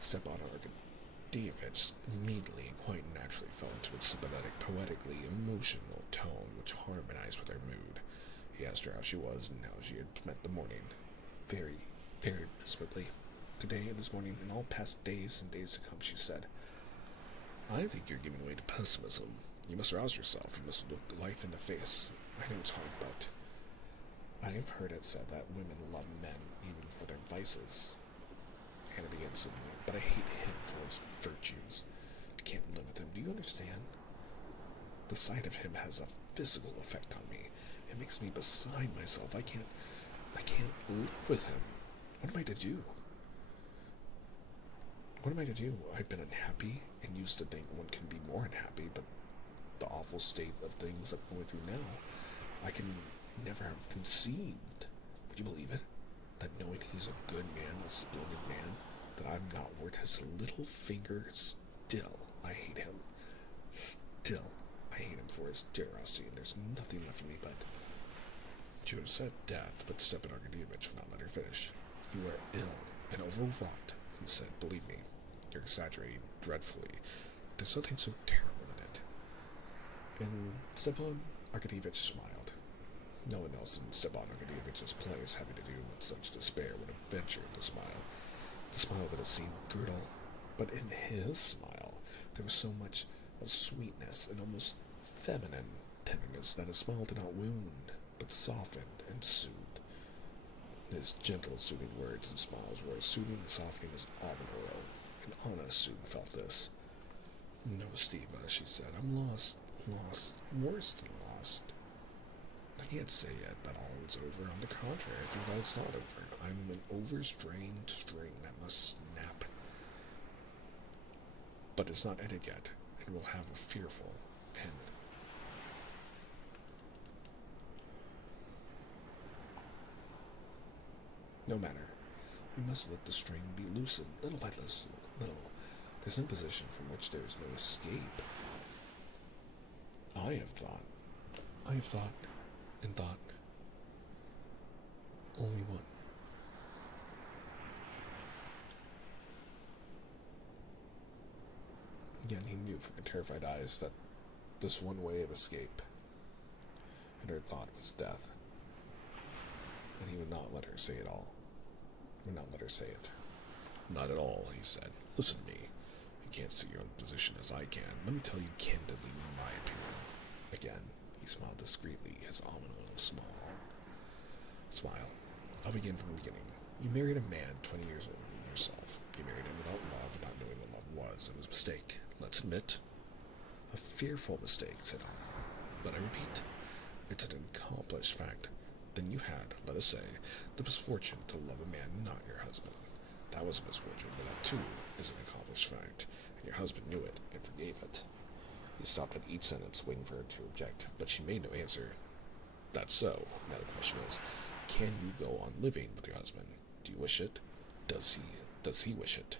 Stepan Arkadyevich immediately and quite naturally fell into its sympathetic, poetically emotional tone which harmonized with her mood. He asked her how she was and how she had spent the morning. Very, very miserably. Today and this morning and all past days and days to come, she said. I think you're giving way to pessimism. You must rouse yourself. You must look life in the face. I know it's hard, but I have heard it said that women love men even for their vices. Anna began suddenly, but I hate him for his virtues. I can't live with him. Do you understand? The sight of him has a physical effect on me. It makes me beside myself. I can't live with him. What am I to do? What am I to do? I've been unhappy and used to think one can be more unhappy, but the awful state of things I'm going through now, I can never have conceived. Would you believe it? That knowing he's a good man, a splendid man, that I'm not worth his little finger, still I hate him. Still I hate him for his generosity, and there's nothing left for me but... She would have said death, but Stepan Arkadyevich would not let her finish. You are ill and overwrought, he said. Believe me, you're exaggerating dreadfully. There's something so terrible in it. And Stepan Arkadyevich smiled. No one else in Stepan Arkadyevich's place having to do with such despair would have ventured to smile. The smile would have seemed brutal, but in his smile there was so much of sweetness and almost feminine tenderness that his smile did not wound, but softened and soothed. His gentle, soothing words and smiles were as soothing and softening as almond oil, and Anna soon felt this. No, Stiva, she said, I'm lost, worse than lost. I can't say yet that all is over. On the contrary, I think that it's not over. I'm an overstrained string that must snap. But it's not ended yet, and will have a fearful end. No matter. We must let the string be loosened, little by little. There's no position from which there is no escape. I have thought, and thought. Only one. Again, he knew from her terrified eyes that this one way of escape, and her thought was death. And he would not let her say it all. Would not let her say it. Not at all, he said. Listen to me. You can't see your own position as I can. Let me tell you candidly my opinion. Again, he smiled discreetly, his almond oil smile. I'll begin from the beginning. You married a man 20 years older than yourself. You married him without love, not knowing what love was. It was a mistake. Let's admit. A fearful mistake, said Anna. But I repeat, it's an accomplished fact. Then you had, let us say, the misfortune to love a man not your husband. That was a misfortune, but that too is an accomplished fact, and your husband knew it and forgave it. He stopped at each sentence, waiting for her to object, but she made no answer. That's so. Now the question is, can you go on living with your husband? Do you wish it? Does he Does he wish it?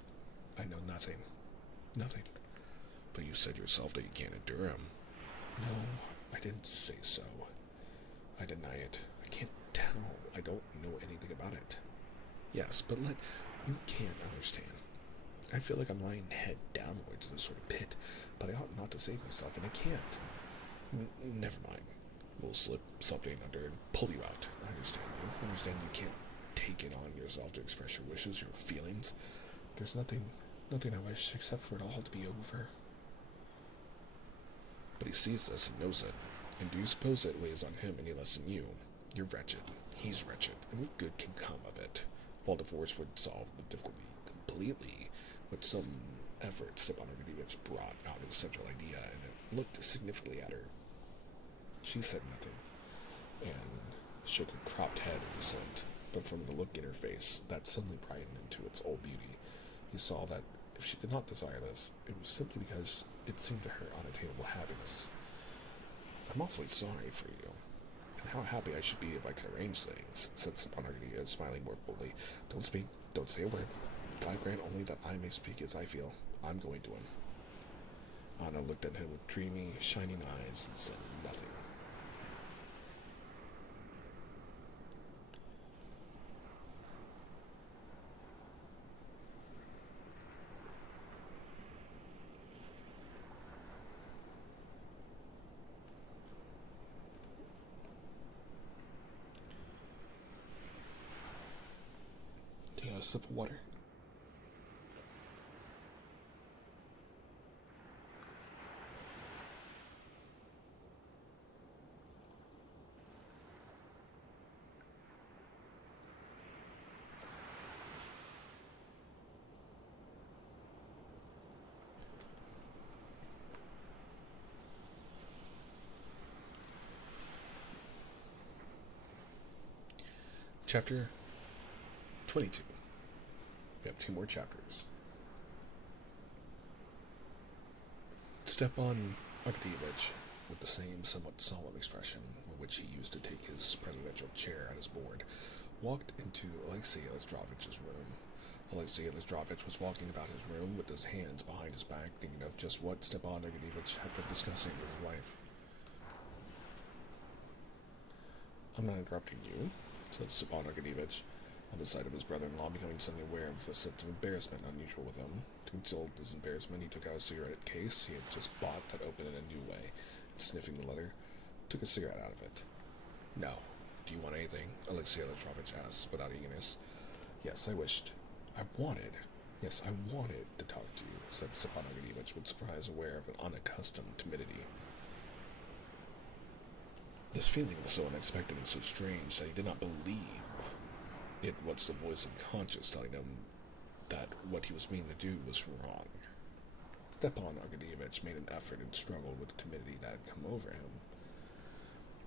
I know nothing. Nothing. But you said yourself that you can't endure him. No, I didn't say so. I deny it. I can't tell. I don't know anything about it. Yes, but you can't understand. I feel like I'm lying head downwards in a sort of pit, but I ought not to save myself, and I can't. Never mind. We'll slip something under and pull you out. I understand you. I understand you can't take it on yourself to express your wishes, your feelings. There's nothing I wish except for it all to be over. But he sees this and knows it. And do you suppose it weighs on him any less than you? You're wretched. He's wretched. And what good can come of it? While divorce would solve the difficulty completely, with some effort, Stepan Arkadyevich brought out his central idea and looked significantly at her. She said nothing, and shook her cropped head in assent, but from the look in her face that suddenly brightened into its old beauty, he saw that if she did not desire this, it was simply because it seemed to her unattainable happiness. I'm awfully sorry for you, and how happy I should be if I could arrange things, said Stepan Arkadyevich, smiling more boldly. Don't speak, don't say a word. God grant only that I may speak as I feel. I'm going to him. Anna looked at him with dreamy, shining eyes and said nothing. Do you have a sip of water? Chapter 22. We have 2 more chapters. Stepan Arkadyevich, with the same somewhat solemn expression with which he used to take his presidential chair at his board, walked into Alexey Alexandrovich's room. Alexey Alexandrovich was walking about his room with his hands behind his back, thinking of just what Stepan Arkadyevich had been discussing with his wife. I'm not interrupting you, said Stepan Arkadyevich, on the sight of his brother-in-law becoming suddenly aware of a sense of embarrassment unusual with him. To conceal his embarrassment, he took out a cigarette case he had just bought that opened in a new way, and sniffing the letter, took a cigarette out of it. No. Do you want anything? Alexey Alexandrovich asked, without eagerness. Yes, I wanted to talk to you, said Stepan Arkadyevich, with surprise, aware of an unaccustomed timidity. This feeling was so unexpected and so strange that he did not believe it was the voice of conscience telling him that what he was meaning to do was wrong. Stepan Arkadyevich made an effort and struggled with the timidity that had come over him.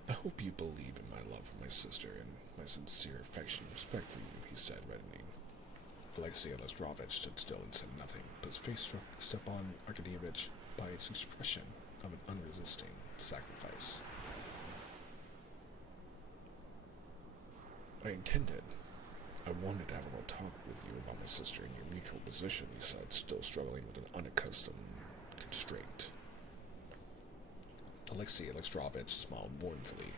I hope you believe in my love for my sister and my sincere affection and respect for you, he said, reddening. Alexey Alexandrovich stood still and said nothing, but his face struck Stepan Arkadyevich by its expression of an unresisting sacrifice. I wanted to have a little talk with you about my sister and your mutual position, he said, still struggling with an unaccustomed constraint. Alexey Alexandrovich smiled mournfully,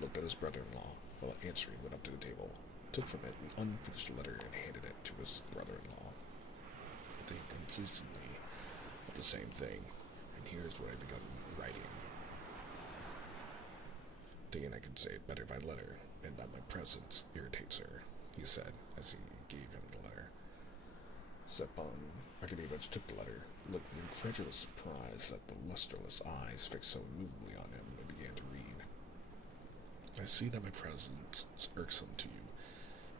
looked at his brother-in-law, while answering went up to the table, took from it an unfinished letter and handed it to his brother-in-law. Think consistently of the same thing, and here's what I begun writing. Thinking I could say it better by letter, and that my presence irritates her, he said, as he gave him the letter. Stepan Arkadyevich took the letter, looked with incredulous surprise at the lusterless eyes fixed so immovably on him, and began to read. I see that my presence is irksome to you.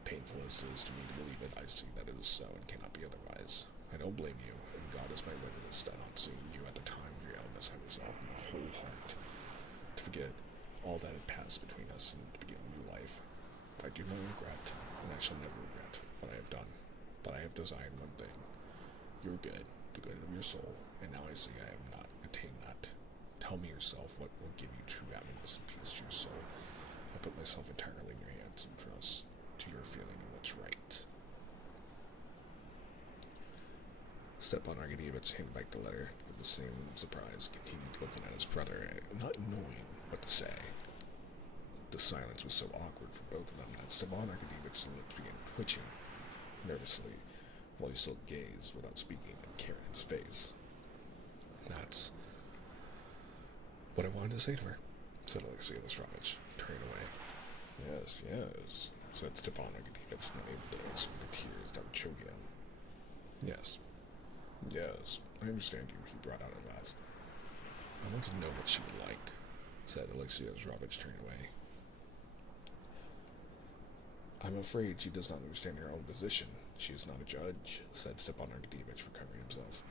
Painful as it is to me to believe it, I see that it is so and cannot be otherwise. I don't blame you, and God is my witness that on seeing you at the time of your illness, I resolved in my whole heart to forget all that had passed between us and to begin a new life. I do not regret, and I shall never regret, what I have done, but I have desired one thing, your good, the good of your soul, and now I see I have not attained that. Tell me yourself what will give you true happiness and peace to your soul. I put myself entirely in your hands and trust to your feeling of what's right. Stepan Arkadyevich handed back the letter with the same surprise, continued looking at his brother, not knowing what to say. The silence was so awkward for both of them that Stepan Arkadyevich's lips began twitching nervously, while he still gazed without speaking at Karen's face. That's what I wanted to say to her, said Alexei Alexandrovich, turning away. Yes, yes, said Stepan Arkadyevich, not able to answer for the tears that were choking him. Yes, yes, I understand you, he brought out at last. I want to know what she would like, said Alexei Alexandrovich, turning away. I'm afraid she does not understand her own position. She is not a judge, said Stepan Arkadyevich, recovering himself.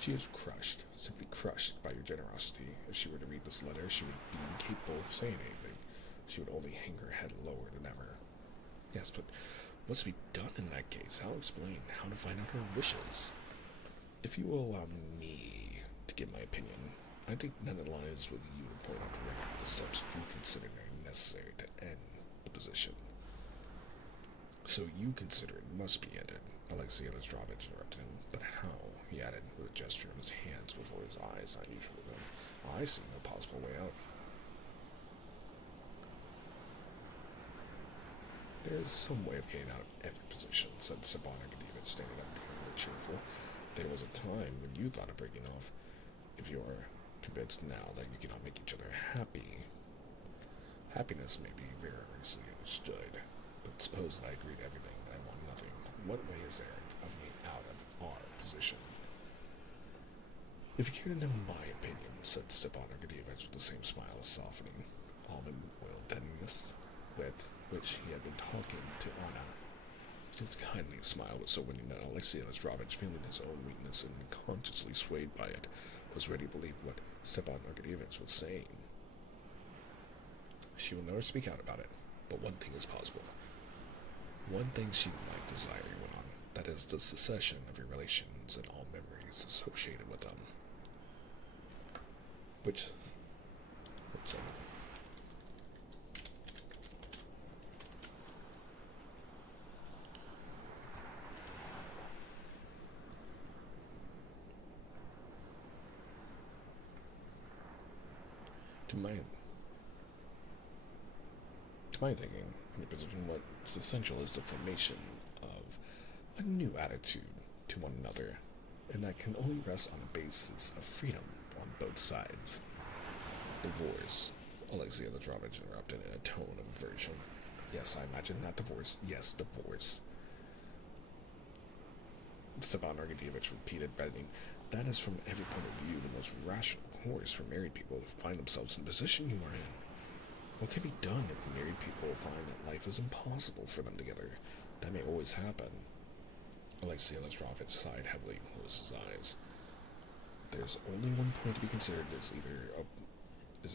She is crushed, simply crushed by your generosity. If she were to read this letter, she would be incapable of saying anything. She would only hang her head lower than ever. Yes, but what's to be done in that case? How to explain? How to find out her wishes? If you will allow me to give my opinion, I think none of it lies with you to point out directly the steps you consider necessary to end the position. So you consider it must be ended, Alexei Alexandrovich interrupted him. But how? He added, with a gesture of his hands before his eyes, not usual with him. I see no possible way out of it. There is some way of getting out of every position, said Stepan Arkadyevich, standing up, becoming more cheerful. There was a time when you thought of breaking off. If you are convinced now that you cannot make each other happy, happiness may be very easily understood. But suppose that I agree to everything, that I want nothing. What way is there of getting out of our position? If you care to know my opinion, said Stepan Arkadyevich with the same smile as softening, almond oil deadness with which he had been talking to Anna. His kindly smile was so winning that Alexei Alexandrovich, feeling his own weakness and unconsciously swayed by it, was ready to believe what Stepan Arkadyevich was saying. She will never speak out about it, but one thing is possible. One thing she might desire, he went on, that is the cessation of your relations and all memories associated with them. What's that? To my thinking, in your position, what's essential is the formation of a new attitude to one another, and that can only rest on a basis of freedom on both sides. Divorce, Alexei Alexandrovich interrupted in a tone of aversion. Yes, I imagine that divorce. Yes, divorce. Stepan Arkadyevich repeated, reddening. That is, from every point of view, the most rational course for married people to find themselves in the position you are in. What can be done if married people find that life is impossible for them together? That may always happen. Alexei Alexandrovich sighed heavily and closed his eyes. There's only one point to be considered: is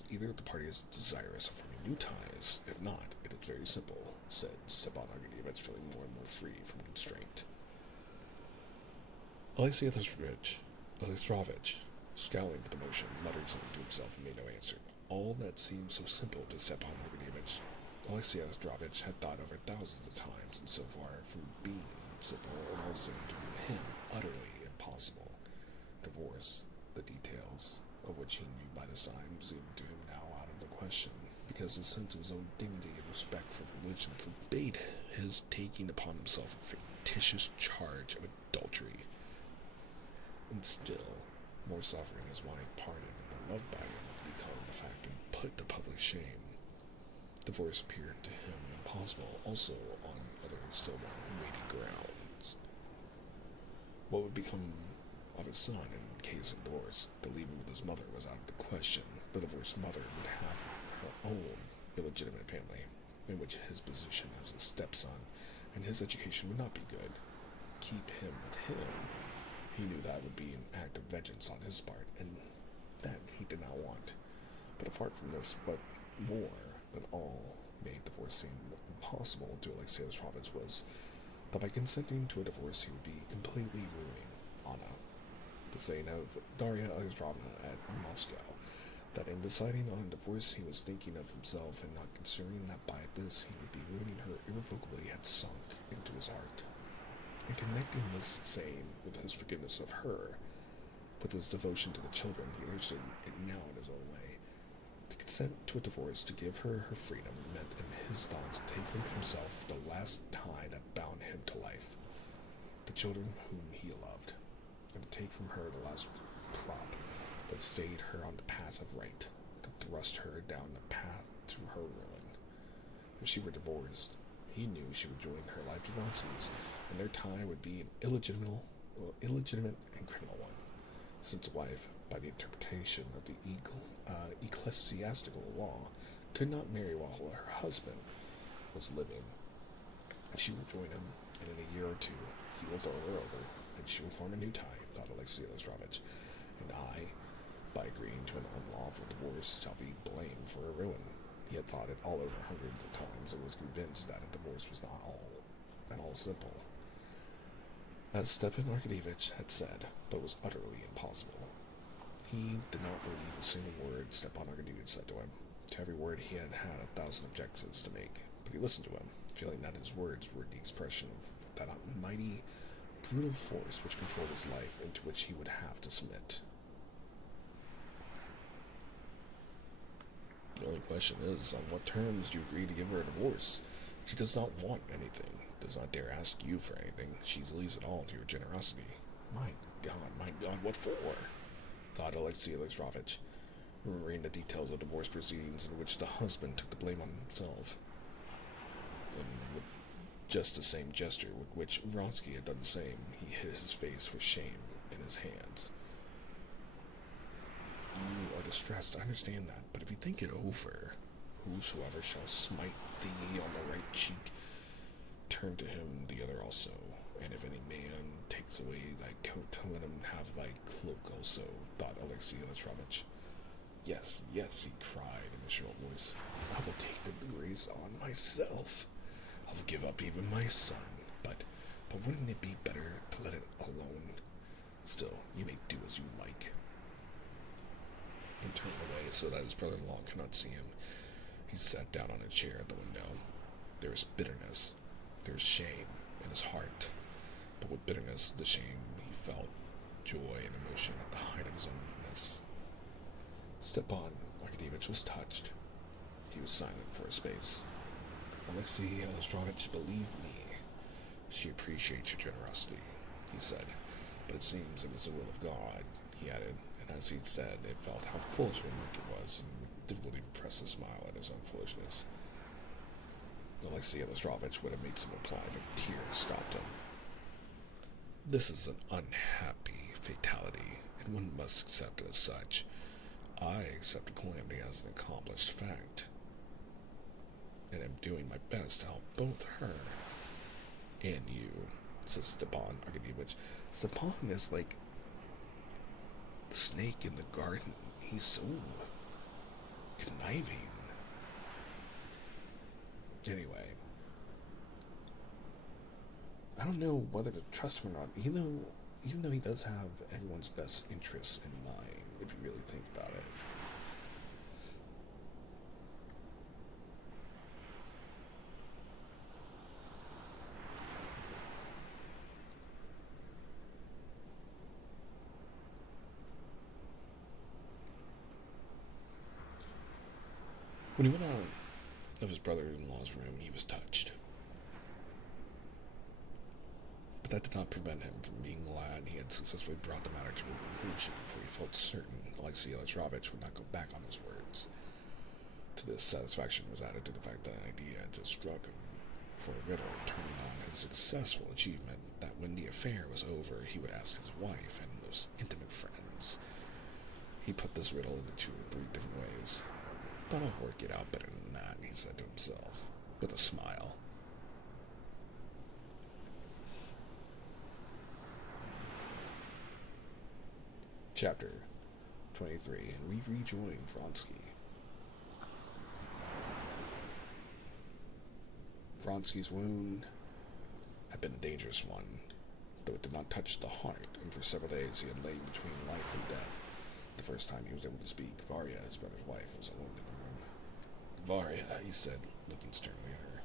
either the party is desirous of forming new ties. If not, it is very simple, said Stepan Arkadyevich, feeling more and more free from constraint. Alexei Alexandrovich, scowling with emotion, muttered something to himself and made no answer. All that seemed so simple to Stepan Arkadyevich. Alexei Alexandrovich had thought over thousands of times, and so far from being simple, it all seemed to him utterly impossible. Divorce, the details of which he knew by this time, seemed to him now out of the question, because his sense of his own dignity and respect for religion forbade his taking upon himself a fictitious charge of adultery. And still, more suffering his wife, pardoned and beloved by him, would become the fact and put to public shame. Divorce appeared to him impossible, also on other still more weighty grounds. What would become of his son in case of divorce? The leaving with his mother was out of the question. The divorced mother would have her own illegitimate family, in which his position as a stepson and his education would not be good. Keep him with him. He knew that would be an act of vengeance on his part, and that he did not want. But apart from this, what more than all made divorce seem impossible to Alexei Alexandrovich was that by consenting to a divorce he would be completely ruining Anna. The saying of Darya Alexandrovna at Moscow, that in deciding on divorce he was thinking of himself and not considering that by this he would be ruining her irrevocably, had sunk into his heart. and connecting this same with his forgiveness of her. With his devotion to the children, he understood it now in his own way. To consent to a divorce to give her her freedom meant in his thoughts to take from himself the last tie that bound him to life, the children whom he loved, and to take from her the last prop that stayed her on the path of right, to thrust her down the path to her ruin. If she were divorced, he knew she would join her life to Vronsky's, and their tie would be an illegitimate and criminal one, since a wife, by the interpretation of the ecclesiastical law, could not marry while her husband was living. She will join him, and in a year or two he will throw her over, and she will form a new tie, thought Alexei Alexandrovich, and I, by agreeing to an unlawful divorce, shall be blamed for her ruin. He had thought it all over hundreds of times and was convinced that a divorce was not at all simple, as Stepan Arkadyevich had said, but was utterly impossible. He did not believe a single word Stepan Arkadyevich said to him. To every word he had 1,000 objections to make, but he listened to him, feeling that his words were the expression of that mighty, brutal force which controlled his life and to which he would have to submit. The only question is, on what terms do you agree to give her a divorce? She does not want anything, does not dare ask you for anything. She leaves it all to your generosity. My God, what for? Thought Alexei Alexandrovich, remembering the details of divorce proceedings in which the husband took the blame on himself, and with just the same gesture with which Vronsky had done the same, he hid his face with shame in his hands. You are distressed, I understand that, but if you think it over, whosoever shall smite thee on the right cheek, turn to him the other also, and if any man takes away thy coat, let him have thy cloak also, thought Alexei Alexandrovich. Yes, yes, he cried in a shrill voice. I will take the disgrace on myself. I will give up even my son, but wouldn't it be better to let it alone? Still, you may do as you like. He turned away so that his brother-in-law could not see him. He sat down on a chair at the window. There was bitterness, there was shame in his heart, but with bitterness, the shame, he felt joy and emotion at the height of his own weakness. Stepan Arkadyevich was touched. He was silent for a space. Alexei Alexandrovich, believe me, she appreciates your generosity, he said, but it seems it was the will of God, he added, and as he said, it felt how foolish a remark it was, and with difficulty repressed a smile at his own foolishness. Alexei Alexandrovich would have made some reply, but tears stopped him. This is an unhappy fatality, and one must accept it as such. I accept the calamity as an accomplished fact, and am doing my best to help both her and you, said Stepan Arkadyevich. Stepan is like the snake in the garden. He's so conniving. Anyway, I don't know whether to trust him or not, even though he does have everyone's best interests in mind, if you really think about it. When he went out of his brother-in-law's room, he was touched. But that did not prevent him from being glad he had successfully brought the matter to a conclusion, for he felt certain Alexei Alexandrovich would not go back on his words. To this, satisfaction was added to the fact that an idea had just struck him for a riddle, turning on his successful achievement, that when the affair was over, he would ask his wife and most intimate friends. He put this riddle into 2 or 3 different ways. But I'll work it out better than that, he said to himself, with a smile. Chapter 23, and we rejoin Vronsky. Vronsky's wound had been a dangerous one, though it did not touch the heart, and for several days he had lain between life and death. The first time he was able to speak, Varya, his brother's wife, was alone in the room. Varya, he said, looking sternly at her,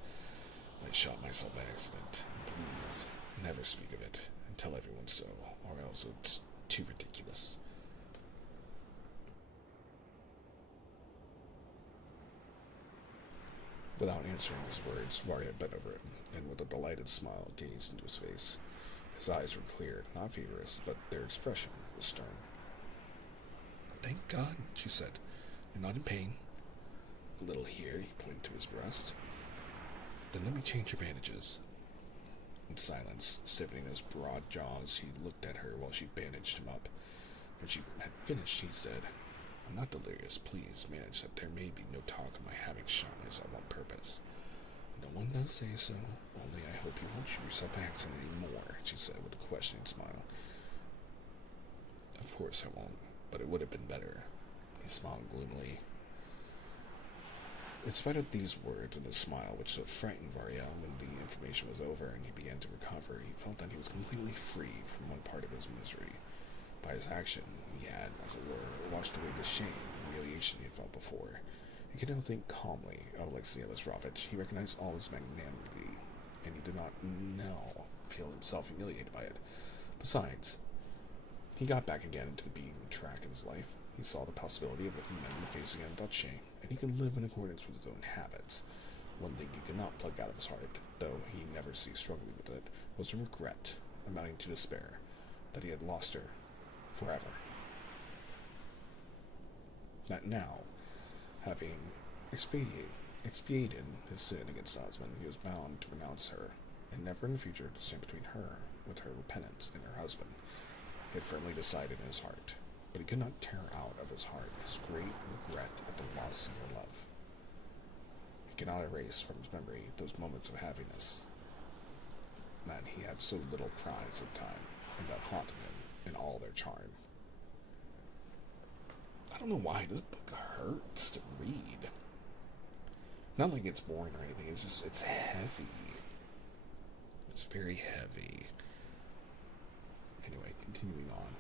I shot myself by accident. Please, Never speak of it, and tell everyone so, or else it's too ridiculous. Without answering his words, Varya bent over him, and with a delighted smile gazed into his face. His eyes were clear, not feverish, but their expression was stern. Thank God, she said. You're not in pain. A little here, he pointed to his breast. Then let me change your bandages. In silence, stiffening his broad jaws, he looked at her while she bandaged him up. When she had finished, he said, I'm not delirious. Please manage that there may be no talk of my having shot myself on purpose. No one does say so, only I hope you won't shoot yourself by accident any more, she said with a questioning smile. Of course I won't, but it would have been better. He smiled gloomily. In spite of these words and his smile, which so frightened Varya when the information was over and he began to recover, he felt that he was completely free from one part of his misery. By his action, he had, as it were, washed away the shame and humiliation he had felt before. He could now think calmly of Alexei Alexandrovich. He recognized all his magnanimity, and he did not now feel himself humiliated by it. Besides, he got back again into the beaten track of his life. He saw the possibility of looking men in the face again without shame, and he could live in accordance with his own habits. One thing he could not pluck out of his heart, though he never ceased struggling with it, was a regret, amounting to despair, that he had lost her forever. That now, having expiated his sin against the husband, he was bound to renounce her, and never in the future to stand between her, with her repentance, and her husband. He had firmly decided in his heart, but he could not tear out of his heart his great regret at the loss of her love. He could not erase from his memory those moments of happiness that he had so little prize of time, and that haunted him in all their charm. I don't know why this book hurts to read. Not like it's boring or anything, it's just, it's heavy. It's very heavy. Anyway, continuing on.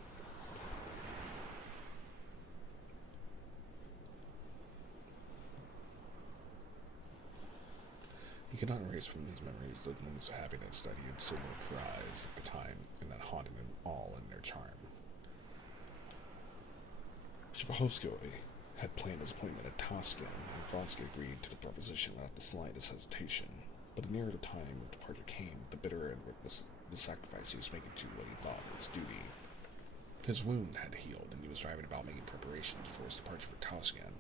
He could not erase from his memories those moments of happiness that he had so little prized at the time, and that haunted them all in their charm. Shapovalsky had planned his appointment at Toscan, and Vronsky agreed to the proposition without the slightest hesitation. But the nearer the time of departure came, the bitterer the sacrifice he was making to what he thought his duty. His wound had healed, and he was driving about making preparations for his departure for Toscan.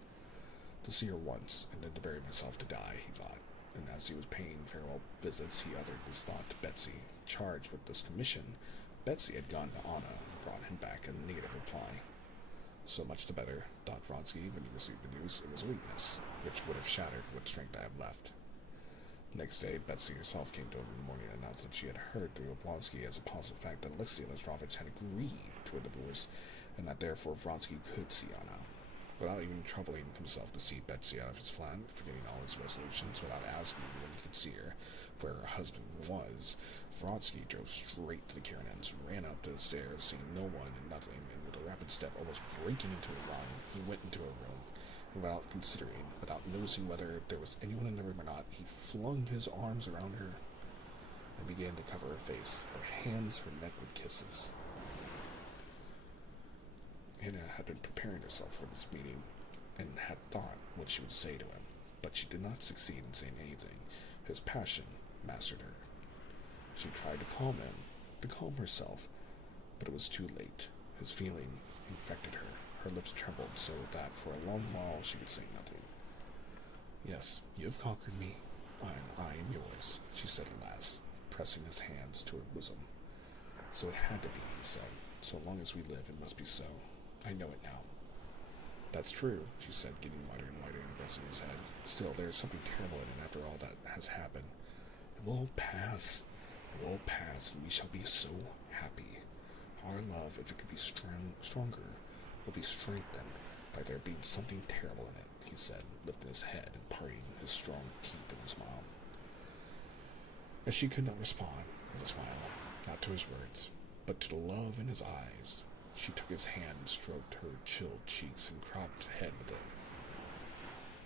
To see her once, and then to bury myself to die, he thought. And as he was paying farewell visits, he uttered this thought to Betsy. Charged with this commission, Betsy had gone to Anna and brought him back a negative reply. So much the better, thought Vronsky when he received the news. It was a weakness, which would have shattered what strength I have left. Next day, Betsy herself came to him in the morning and announced that she had heard through Oblonsky as a positive fact that Alexei Alexandrovich had agreed to a divorce, and that therefore Vronsky could see Anna. Without even troubling himself to see Betsy out of his flat, forgetting all his resolutions, without asking when he could see her, where her husband was, Vronsky drove straight to the Karenins, ran up to the stairs, seeing no one and nothing, and with a rapid step, almost breaking into a run, he went into her room. And without considering, without noticing whether there was anyone in the room or not, he flung his arms around her and began to cover her face, her hands, her neck with kisses. Anna had been preparing herself for this meeting, and had thought what she would say to him, but she did not succeed in saying anything. His passion mastered her. She tried to calm him, to calm herself, but it was too late. His feeling infected her. Her lips trembled so that for a long while she could say nothing. Yes, you have conquered me, and I am yours, she said at last, pressing his hands to her bosom. So it had to be, he said. So long as we live, it must be so. I know it now. That's true, she said, getting whiter and whiter and resting his head. Still, there is something terrible in it after all that has happened. It will all pass. It will all pass, and we shall be so happy. Our love, if it could be stronger, will be strengthened by there being something terrible in it, he said, lifting his head and parting his strong teeth in a smile. As she could not respond with a smile, not to his words, but to the love in his eyes, she took his hand and stroked her chilled cheeks and cropped head with it.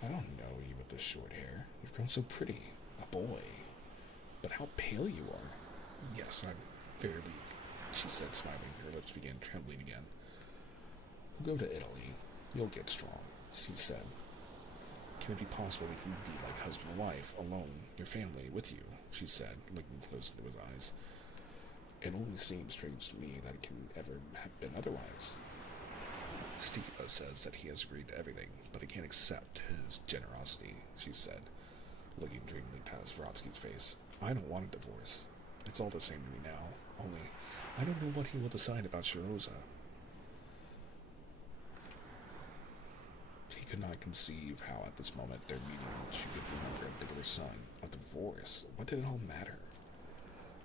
I don't know you with this short hair. You've grown so pretty. A boy. But how pale you are. Yes, I'm very weak, she said, smiling. Her lips began trembling again. We'll go to Italy. You'll get strong, she said. Can it be possible we can be like husband and wife, alone, your family with you? She said, looking close into his eyes. It only seems strange to me that it can ever have been otherwise. Steva says that he has agreed to everything, but I can't accept his generosity, she said, looking dreamily past Vronsky's face. I don't want a divorce. It's all the same to me now, only I don't know what he will decide about Shiroza. He could not conceive how at this moment, their meeting, she could remember a bigger son, a divorce. What did it all matter?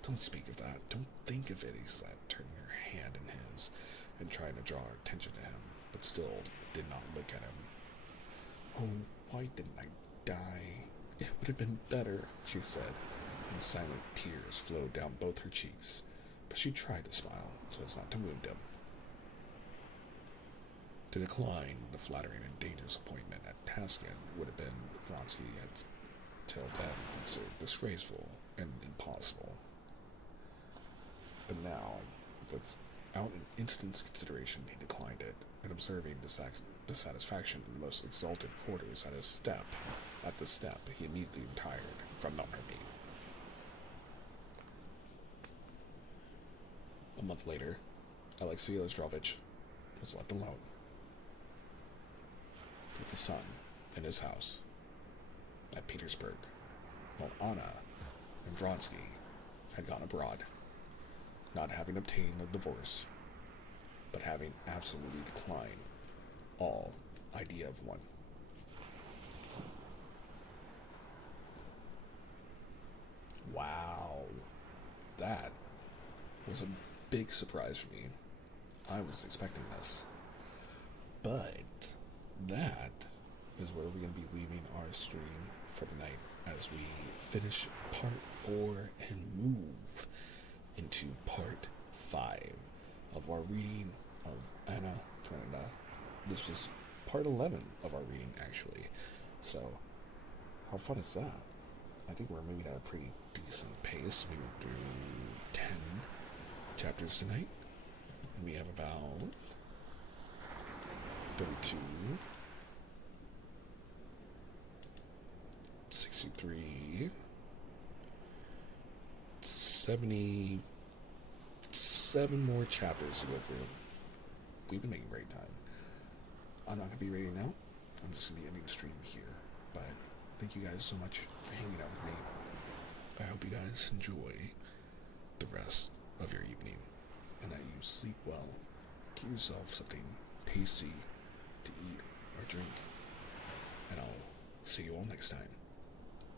Don't speak of that. Don't think of it, he said, turning her hand in his and trying to draw her attention to him, but still did not look at him. Oh, why didn't I die? It would have been better, she said, and silent tears flowed down both her cheeks, but she tried to smile so as not to wound him. To decline the flattering and dangerous appointment at Taskin would have been, Vronsky had till then considered disgraceful and impossible. But now, without an instant's consideration, he declined it, and observing dissatisfaction in the most exalted quarters at the step, he immediately retired from the army. A month later, Alexei Alexandrovich was left alone with his son in his house at Petersburg, while Anna and Vronsky had gone abroad, not having obtained a divorce, but having absolutely declined all idea of one. Wow, that was a big surprise for me. I wasn't expecting this. But that is where we're going to be leaving our stream for the night as we finish part 4 and move into part 5 of our reading of Anna Karenina. This was part 11 of our reading, actually. So, how fun is that? I think we're moving at a pretty decent pace. We went through 10 chapters tonight, and we have about 32, 63, 77 more chapters to go through. We've been making great time. I'm not going to be reading now. I'm just going to be ending the stream here. But thank you guys so much for hanging out with me. I hope you guys enjoy the rest of your evening and that you sleep well. Get yourself something tasty to eat or drink. And I'll see you all next time,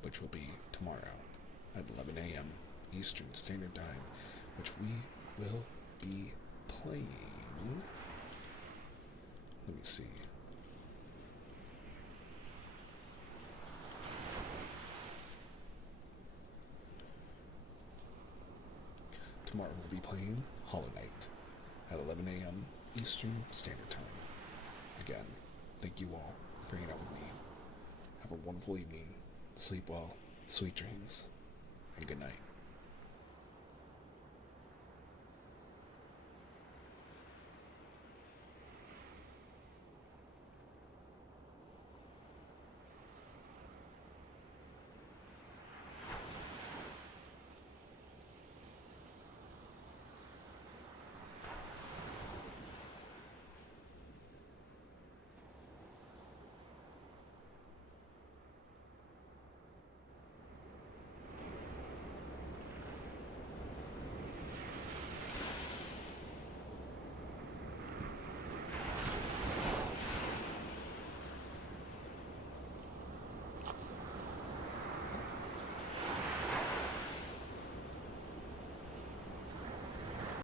which will be tomorrow at 11 a.m. Eastern Standard Time, which we will be playing. Let me see. Tomorrow we'll be playing Hollow Knight at 11 a.m. Eastern Standard Time. Again, thank you all for hanging out with me. Have a wonderful evening. Sleep well, sweet dreams, and good night.